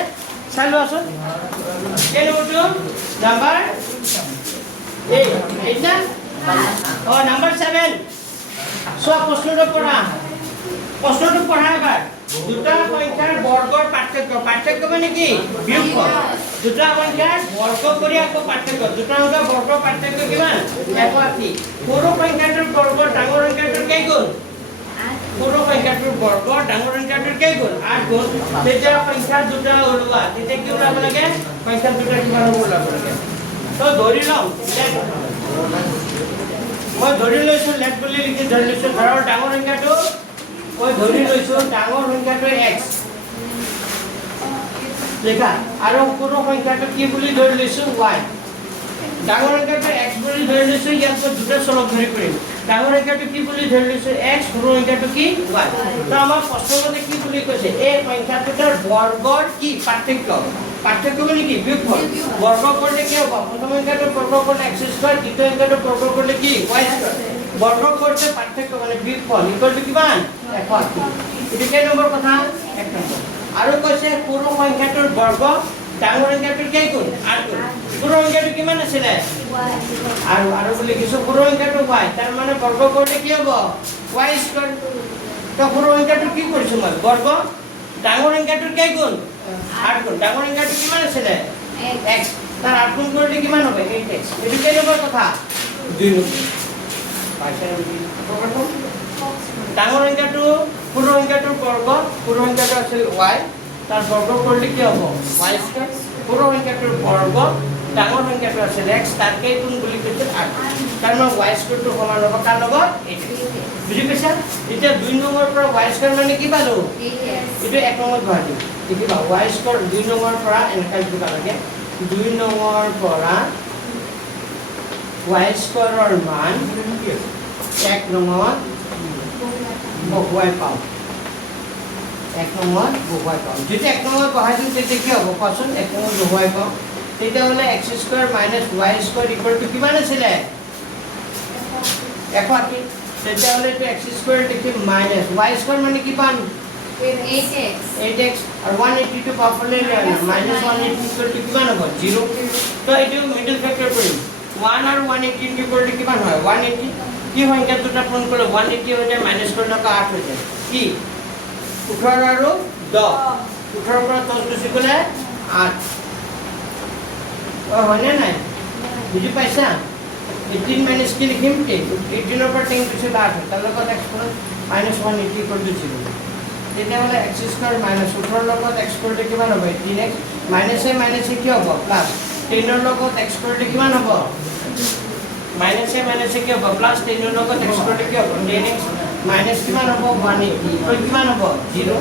চাই লোৱাচোন কেই নম্বৰটো নম্বৰ 8 না নম্বৰ 7 চোৱা প্ৰশ্নটো পঢ়া এবাৰ দুটা সংখ্যাৰ বৰ্গৰ পাৰ্থক্য মানে কি বিয়োগফল দুটা সংখ্যাৰ বৰ্গ কৰি আকৌ পাৰ্থক্য দুটা সংখ্যাৰ বৰ্গৰ পাৰ্থক্য কিমান 180 সৰু সংখ্যাটোৰ বৰ্গ ডাঙৰ সংখ্যাটোৰ কেই গুণ সৰু সংখ্যাটোৰ বৰ্গ ডাঙৰ সংখ্যাটোৰ কেই গুণ 8 গুণ তেতিয়া সংখ্যা দুটা ওলোৱা তেতিয়া কি ওলাব লাগে সংখ্যা দুটা কিমান ওলাব লাগে তো ধৰি লম মই ধৰি লৈছো লেফ্ট বুলি লিখি ধৰি লৈছো ধৰ ডাঙৰ সংখ্যাটো মই ধৰি লৈছো ডাঙৰ সংখ্যাটো x লেখা আৰু সৰু সংখ্যাটো কি বুলি ধৰি লৈছো y ডাঙৰ সংখ্যাটো x বুলি ধৰি লৈছো ইয়াত দুটা চলক ধৰি কৰিম ডাঙৰ সংখ্যাটো কি বুলি ধৰি লৈছো x সৰু সংখ্যাটো কি y তো আমাৰ প্ৰশ্নমতে কি বুলি কৈছে এই সংখ্যাটোৰ বৰ্গৰ কি পাৰ্থক্য মানে কি বিয়োগফল বৰ্গ কৰিলে কি হ'ব প্ৰথম সংখ্যাটো বৰ্গ কৰিলে x স্কয়াৰ দ্বিতীয় সংখ্যাটো বৰ্গ কৰিলে কি y স্কয়াৰ বৰ্গ কৰিলে পাৰ্থক্য মানে বিয়োগফল ইকুৱেল টু কিমান 180 এটো কেই নম্বৰ কথা 1 নম্বৰ আৰু কৈছে সৰু সংখ্যাটোৰ বৰ্গ ডাঙৰ সংখ্যাটোৰ কেই গুণ 8 গুণ সৰু সংখ্যাটো কিমান আছিল আৰু বুলি কিছু সৰু সংখ্যাটো y তাৰ মানে বৰ্গ কৰিলে কি হ'ব y স্কয়াৰ তো সৰু সংখ্যাটো কি কৰিছো মই বৰ্গ ডাঙৰ সংখ্যাটোৰ কেই গুণ 8 গুণ ডাঙৰ সংখ্যাটো কিমান আছিল x তাৰ 8 গুণ কৰিলে কিমান হ'ব 8x এটো কেই নম্বৰ কথা 2 নম্বৰ ডাঙৰ সংখ্যাটো সৰু সংখ্যাটোৰ বৰ্গ সৰু সংখ্যাটো আছিল y তাৰ বৰ্গ কৰিলে কি হ'ব y স্কয়াৰ সৰু সংখ্যাটোৰ বৰ্গ ডাঙৰ সংখ্যাটো আছিল x তাৰ কেই গুণ বুলি কৈছে 8 তাৰ মানে y স্কয়াৰটো সমান হ'ব কাৰ লগত 8 বুজি পাইছা এতিয়া 2 নম্বৰৰ পৰা y স্কয়াৰ মানে কি পালো 8x এটো 1 নম্বৰ ধৰা দিম দেখিবা y স্কয়াৰ 2 নম্বৰৰ পৰা এনেকা দিব লাগে 2 নম্বৰৰ পৰা y স্কয়াৰৰ মান 1 নম্বৰ বহুৱাই পাওঁ 1 নম্বৰ বহুৱাই পাওঁ যদি 1 নম্বৰ বহাই দিওঁ তেতিয়া কি হ'ব কোৱাচোন 1 নম্বৰ বহুৱাই পাওঁ তেতিয়া হ'লে x square minus y square equal to কিমান আছিল 180 তেতিয়া হ'লে তো x স্কয়াৰ লিখি মাইনাস y স্কয়াৰ মানে কি পাম 8x আৰু 180 টু পাওঁলে মাইনাস 180 ইকুৱেল টু কিমান হ'ব 0 তো এইটো মিডল ফেক্টৰ কৰিম 1 আৰু 180 ইকুৱেল টু কিমান হয় 180 কি সংখ্যা দুটা পূৰণ কৰিলে 180 হৈ যায় মাইনাস কৰিলে 8 হৈ যায় কি 18 আৰু 10 18 পৰা 10 গুচি গ'লে 8 হয়নে নাই বুজি পাইছা 18 মাইনাস কি লিখিম 10 18 ৰ পৰা 10 গুচি 8 হয় তাৰ লগত এক্সপোনেন্ট মাইনাস 180 ইকুৱেল টু 0 তেতিয়া হ'লে x স্কয়াৰ মাইনাস 18 ৰ লগত x কৰিলে কিমান হ'ব 18x মাইনাসে মাইনাসে কি হ'ব প্লাস 10 ৰ লগত x কৰিলে কিমান হ'ব মাইনাস কি হ'ব প্লাস 10 ৰ লগত x কৰিলে কি হ'ব 10x মাইনাস কিমান হ'ব 180 তো কিমান হ'ব 0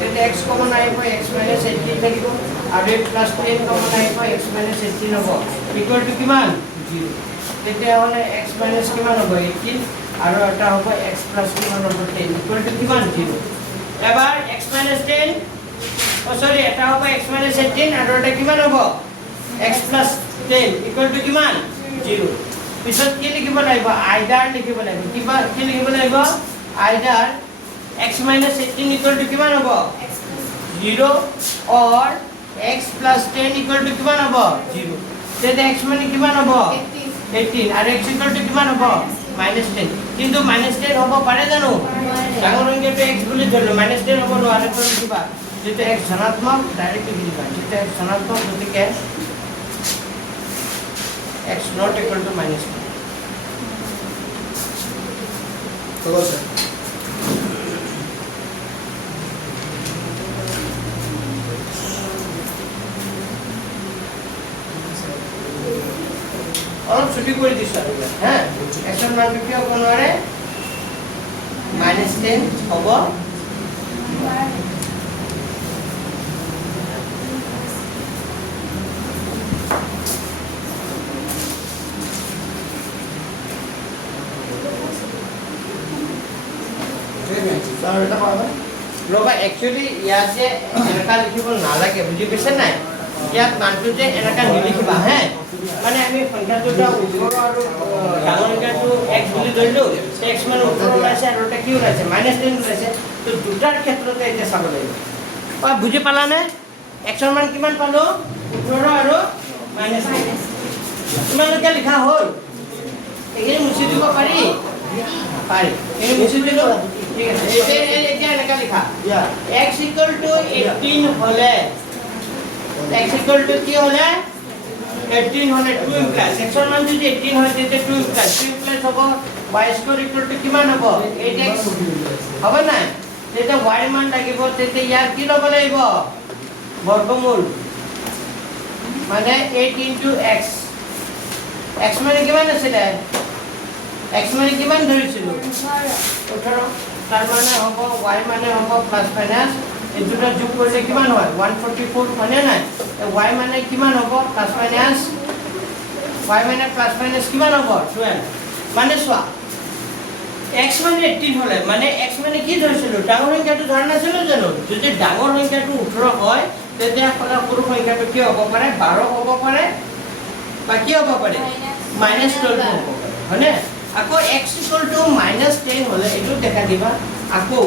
তেতিয়া x কমন আহিব x 18 থাকিব আৰু প্লাস 10 কমন আহিব x 18 হ'ব ইকুৱেল টু কিমান 0 তেতিয়া হ'লে x কিমান হ'ব 18 আৰু এটা হ'ব x প্লাস কিমান হ'ব 10 ইকুৱেল টু কিমান 0 এবাৰ x 10 সরি এটা হবে x 18 আর এটা কিমান হবে x 10 ইকুয়াল টু কিমান 0 পিছত কি লিখিব লাগিব আইডাৰ লিখিব লাগিব কিবা কি লিখিব লাগিব আইডাৰ x 18 ইকুয়াল টু কিমান হ'ব 0 or x 10 ইকুয়াল টু কিমান হ'ব 0 তেতে x মানে কিমান হ'ব 18 আর x ইকুয়াল টু কিমান হ'ব -10 কিন্তু -10 হ'ব পাৰে জানো ডাঙৰ সংখ্যাটো x বুলি ধৰিলো -10 হ'ব নোৱাৰে তো কিবা যেটা x ধনাত্মক ডাইরেক্ট লিখি দিবা যেটা x ধনাত্মক গতিকে x not equal to -1 চলো স্যার অলপ ছুটি করে দিছ আর হ্যাঁ x এর মান কি হবে নোৱাৰে -10 হ'ব স্যাৰ এটা পাবে ৰবা একচুয়ালি ইয়াতে এনেকা লিখিব নালাগে বুজি পাইছে নাই ইয়াত মানটো যে এনেকা নিলিখিবা হ্যাঁ মানে আমি সংখ্যাটোটা ওপৰ আৰু ডাঙৰ সংখ্যাটো x বুলি ধৰিলো x মানে ওপৰ ওলাইছে আৰু এটা কি ওলাইছে -10 ওলাইছে তো দুটাৰ ক্ষেত্ৰতে এটা চাব লাগিব বুজি পালানে x ৰ মান কিমান পালো 18 আৰু -10 তোমালোকে লিখা হ'ল এই মুছি দিব পাৰি পাৰি এই মুছি দিলো ঠিক আছে এটা এনেকা লিখা x equal to 18 হলে x equal to কি হলে 18 হলে 2 implies x এর মান যদি 18 হয় তেতে 2 implies হ'ব y square equal to কিমান হ'ব 8x হবে না তেতে y মান লাগিব তেতে ইয়াৰ কি লব লাগিব বৰ্গমূল মানে 8 into x x মানে কিমান আছিল x মানে কিমান ধৰিছিল 18 তার মানে হবে y মানে হবে প্লাস মাইনাস এই দুটো যোগ করলে কিমান হয় 144 মানে না y মানে কিমান হবে প্লাস মাইনাস y মানে প্লাস মাইনাস কিমান হবে 12 মানে সোয়া x মানে 18 হলে মানে x মানে কি ধৰিছিল ডাঙৰ সংখ্যাটো ধৰা নাছিল জানো যদি ডাঙৰ সংখ্যাটো 18 হয় তেতিয়া সৰু সংখ্যাটো কি হ'ব পাৰে 12 হ'ব পাৰে বা কি হ'ব পাৰে -12 হ'ব হয়নে আকৌ x equal to -10 হলে এটো দেখা দিবা আকৌ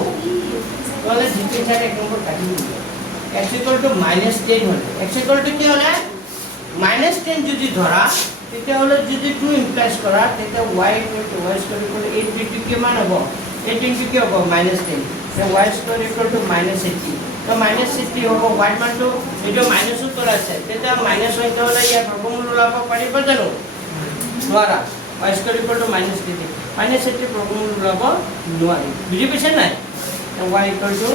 হলে জিটি সাইড এক নম্বৰ কাটি দিব x equal to -10 হলে x equal to কি হলে -10 যদি ধৰা তেতিয়া হলে যদি 2 ইমপ্লাইজ কৰা তেতিয়া y equal to y square equal to 8 dt কিমান হ'ব 18 কি হ'ব -10 তে y square equal to -80 তো -80 হ'ব y মানটো এটো মাইনাসত কৰা আছে তেতিয়া মাইনাস সংখ্যা হলে ইয়াৰ বৰ্গমূল ওলাব পাৰিব জানো নোৱাৰা y square equal to -80 -80 বৰ্গমূল ওলাব নোৱাৰি বুজি পাইছে নাই y equal to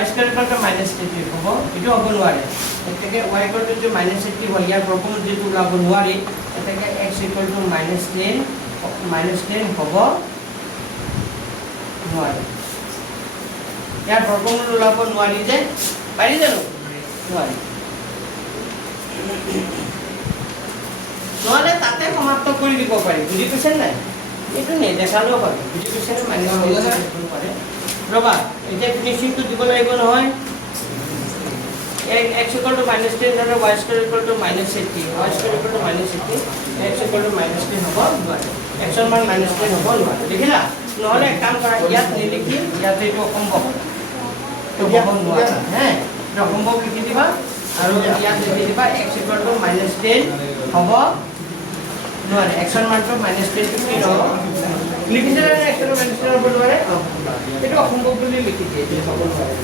y square equal to -80 হ'ব এটো হ'ব নোৱাৰে এতেকে y equal to -80 হয় ইয়াৰ বৰ্গমূল যেটো ওলাব নোৱাৰি এতেকে x equal to -10 হ'ব নোৱাৰে ইয়াৰ বৰ্গমূল ওলাব নোৱাৰি যে পাৰি জানো নোৱাৰি নহলে তাতে সমাপ্ত কৰি দিব পাৰি বুজি পাইছে নাই এইটো নেদেখালেও পাৰি বুজি পাইছে নে মানিব পাৰে ৰবা এতিয়া ফিনিশিংটো দিব লাগিব নহয় x equal to -10 আৰু y square equal to -80 y square equal to -80 x equal to -10 হ'ব নোৱাৰে x ৰ মান -10 হ'ব নোৱাৰে দেখিলা নহলে এক কাম কৰা ইয়াত নিলিখি ইয়াত এইটো অসম্ভৱ তো হ'ব নোৱাৰে হে এইটো অসম্ভৱ লিখি দিবা আৰু ইয়াত লিখি দিবা x equal to -10 হ'ব নোৱাৰে x ৰ মানটো -10 কি হ'ব লিখিছে না x ৰ -10 হ'ব নোৱাৰে এইটো অসম্ভৱ বুলি লিখি দিয়ে এইটো হ'ব নোৱাৰে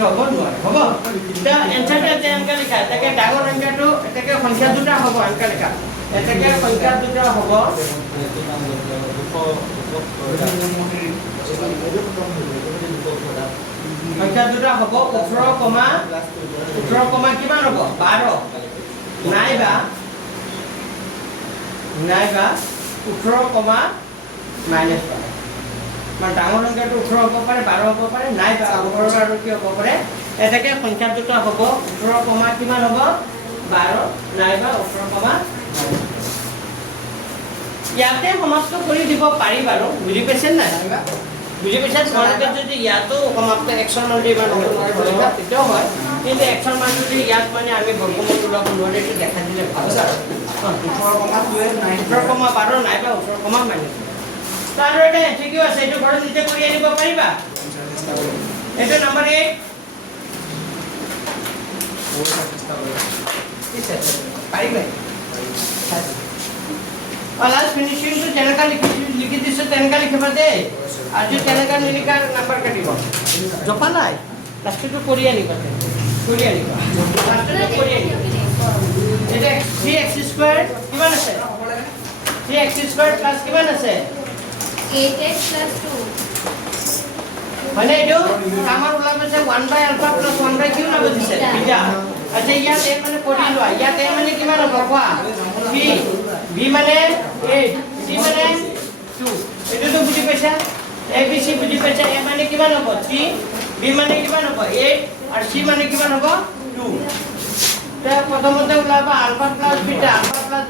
হ'ব নোৱাৰে হ'ব এটা এনসাৰটো এটা অংক লিখা এটাকে ডাঙৰ সংখ্যাটো এটাকে সংখ্যা দুটা হ'ব অংক লিখা এটাকে সংখ্যা দুটা হ'ব সংখ্যা দুটা হ'ব 18 কমা কিমান হ'ব 12 নাইবা 18 কমা মাইনাছ 12 মানে ডাঙৰ সংখ্যাটো 18 হ'ব পাৰে 12 হ'ব পাৰে নাইবা সৰু আৰু কি হ'ব পাৰে এটাকে সংখ্যা দুটা হ'ব 18 কমা কিমান হ'ব 12 নাইবা 18 কমা ইয়াতে সমাপ্ত কৰি দিব পাৰি বাৰু বুজি পাইছেন নাই বুজি পাইছে তোমালোকে যদি ইয়াতো সমাপ্ত এক্সৰ মান দি ইমান কৰিব তেতিয়াও হয় কিন্তু এক্সৰ মান যদি ইয়াত মানে আমি বৰ্গমূল ওলাব নোৱাৰে এইটো দেখা দিলে ভাল আৰু 18 কমা 12 নাইবা 18 কমা মাইনাছ তাৰ এটা এমচিকিউ আছে এইটো ঘৰত নিজে কৰি আনিব পাৰিবা এইটো নম্বৰ 8 পাৰিবা লাষ্ট ফিনিশিংটো যেনেকা লিখি দিছো তেনেকা লিখিব দে আজি তেনেকা নিলিখা নাম্বাৰ কাটিব জপা নাই লাষ্টটো কৰি আনিব লাষ্টটো কৰি আনিব এটা 3x² কিমান আছে 3x² প্লাস কিমান আছে 8x plus 2 মানে এইটো আমাৰ ওলাব আছে 1/α plus 1/q ওলাব দিছে বিটা আচ্ছা ইয়াত এই মানে কৰি লোৱা ইয়াত এই মানে কিমান হ'ব কোৱা b মানে 8 c মানে 2 এটো বুজি পাইছা a b c বুজি পাইছা a মানে কিমান হ'ব 3 b মানে কিমান হ'ব 8 আৰু c মানে কিমান হ'ব 2 তে প্ৰথমতে ওলাব আলফা প্লাস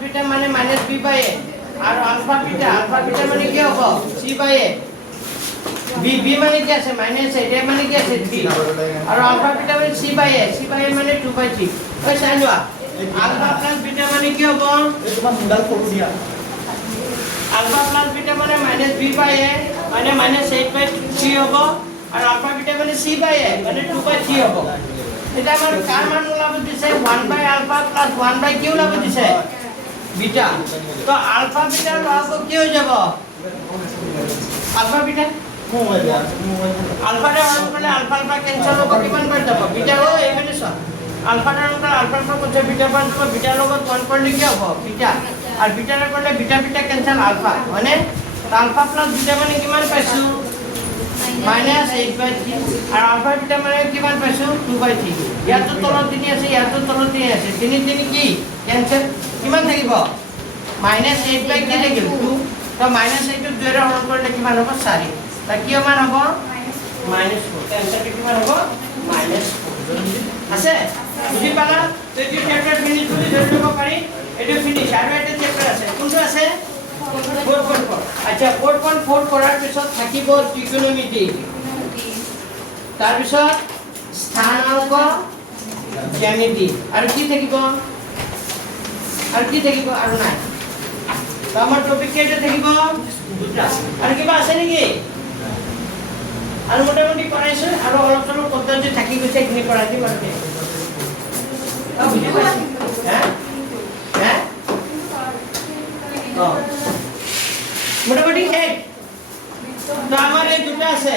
বিটা মানে -b/a আৰু আলফা বিটা মানে কি হ'ব c/a b মানে কি আছে -8 a মানে কি আছে 3 আৰু আলফা বিটা মানে c/a মানে 2/3 কই চাই লোৱা আলফা প্লাস বিটা মানে কি হ'ব এইটো মই মুডাল ফটো দিয়া আলফা প্লাস বিটা মানে -b/a মানে -8/3 হ'ব আৰু আলফা বিটা মানে c/a মানে 2/3 হ'ব এটা আমাৰ কাৰ মান ওলাব দিছে 1/α plus 1/q ওলাব দিছে বিটা তো আলফা বিটা লব কি হৈ যাব আলফা বিটা আলফা ৰে হৰণ কৰিলে আলফা কেনসেল হ'ব কিমান বাৰ যাব বিটা ও এই মানে ছ আলফা ৰে হৰণ কৰিলে আলফা কোনছে বিটা বাৰ যাব বিটা লগত 1 কৰিলে কি হ'ব বিটা আৰু বিটা ৰে কৰিলে বিটা কেনসেল আলফা মানে আলফা প্লাস বিটা মানে কিমান পাইছো -8/3 আৰু আলফা বিটা মানে কিমান পাইছো 2/3 ইয়াতো তলত তিনি আছে ইয়াতো তলত তিনি আছে তিনি কি কেনসেল কিমান থাকিব -8/কি থাকিল 2 তো -8 টো 2 ৰে হৰণ কৰিলে কিমান হ'ব 4 তা কি মান হ'ব -4 কেনসেল কিমান হ'ব -4 আছে বুজি পালা তো এই চ্যাপ্টাৰ ফিনিশ কৰি ধৰি লব পাৰি এটো ফিনিশ আৰু এটা চ্যাপ্টাৰ আছে কোনটো আছে 4.4 আচ্ছা 4.4 কৰাৰ পিছত থাকিব ত্ৰিকোণমিতি তাৰ পিছত স্থানাঙ্ক জ্যামিতি আৰু কি থাকিব আৰু নাই তো আমাৰ টপিক কেইটা থাকিব দুটা আৰু কিবা আছে নেকি আৰু মোটামুটি কৰাইছো আৰু অলপ চলপ পদ্ধতি থাকি গৈছে এইখিনি কৰা দি পাৰবে বুজি পাইছো হে মোটামুটি শেষ তো আমার এই দুটা আছে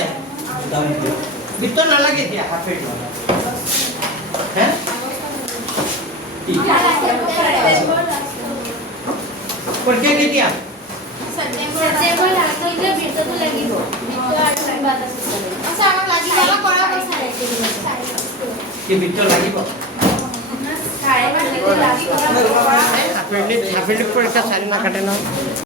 বৃত্ত নালাগে দিয়া হাফে হ্যাঁ পরীক্ষা কি দিয়া সেপ্টেম্বর লাগিলে বিরতটো লাগিব বিরত আৰু সংবাদ আছে আচ্ছা আমাক লাগিব কৰা কৈছে কি বৃত্ত লাগিব সাৰে লাগিব কৰা হাফে পৰীক্ষা 4 মাহ কাটে ন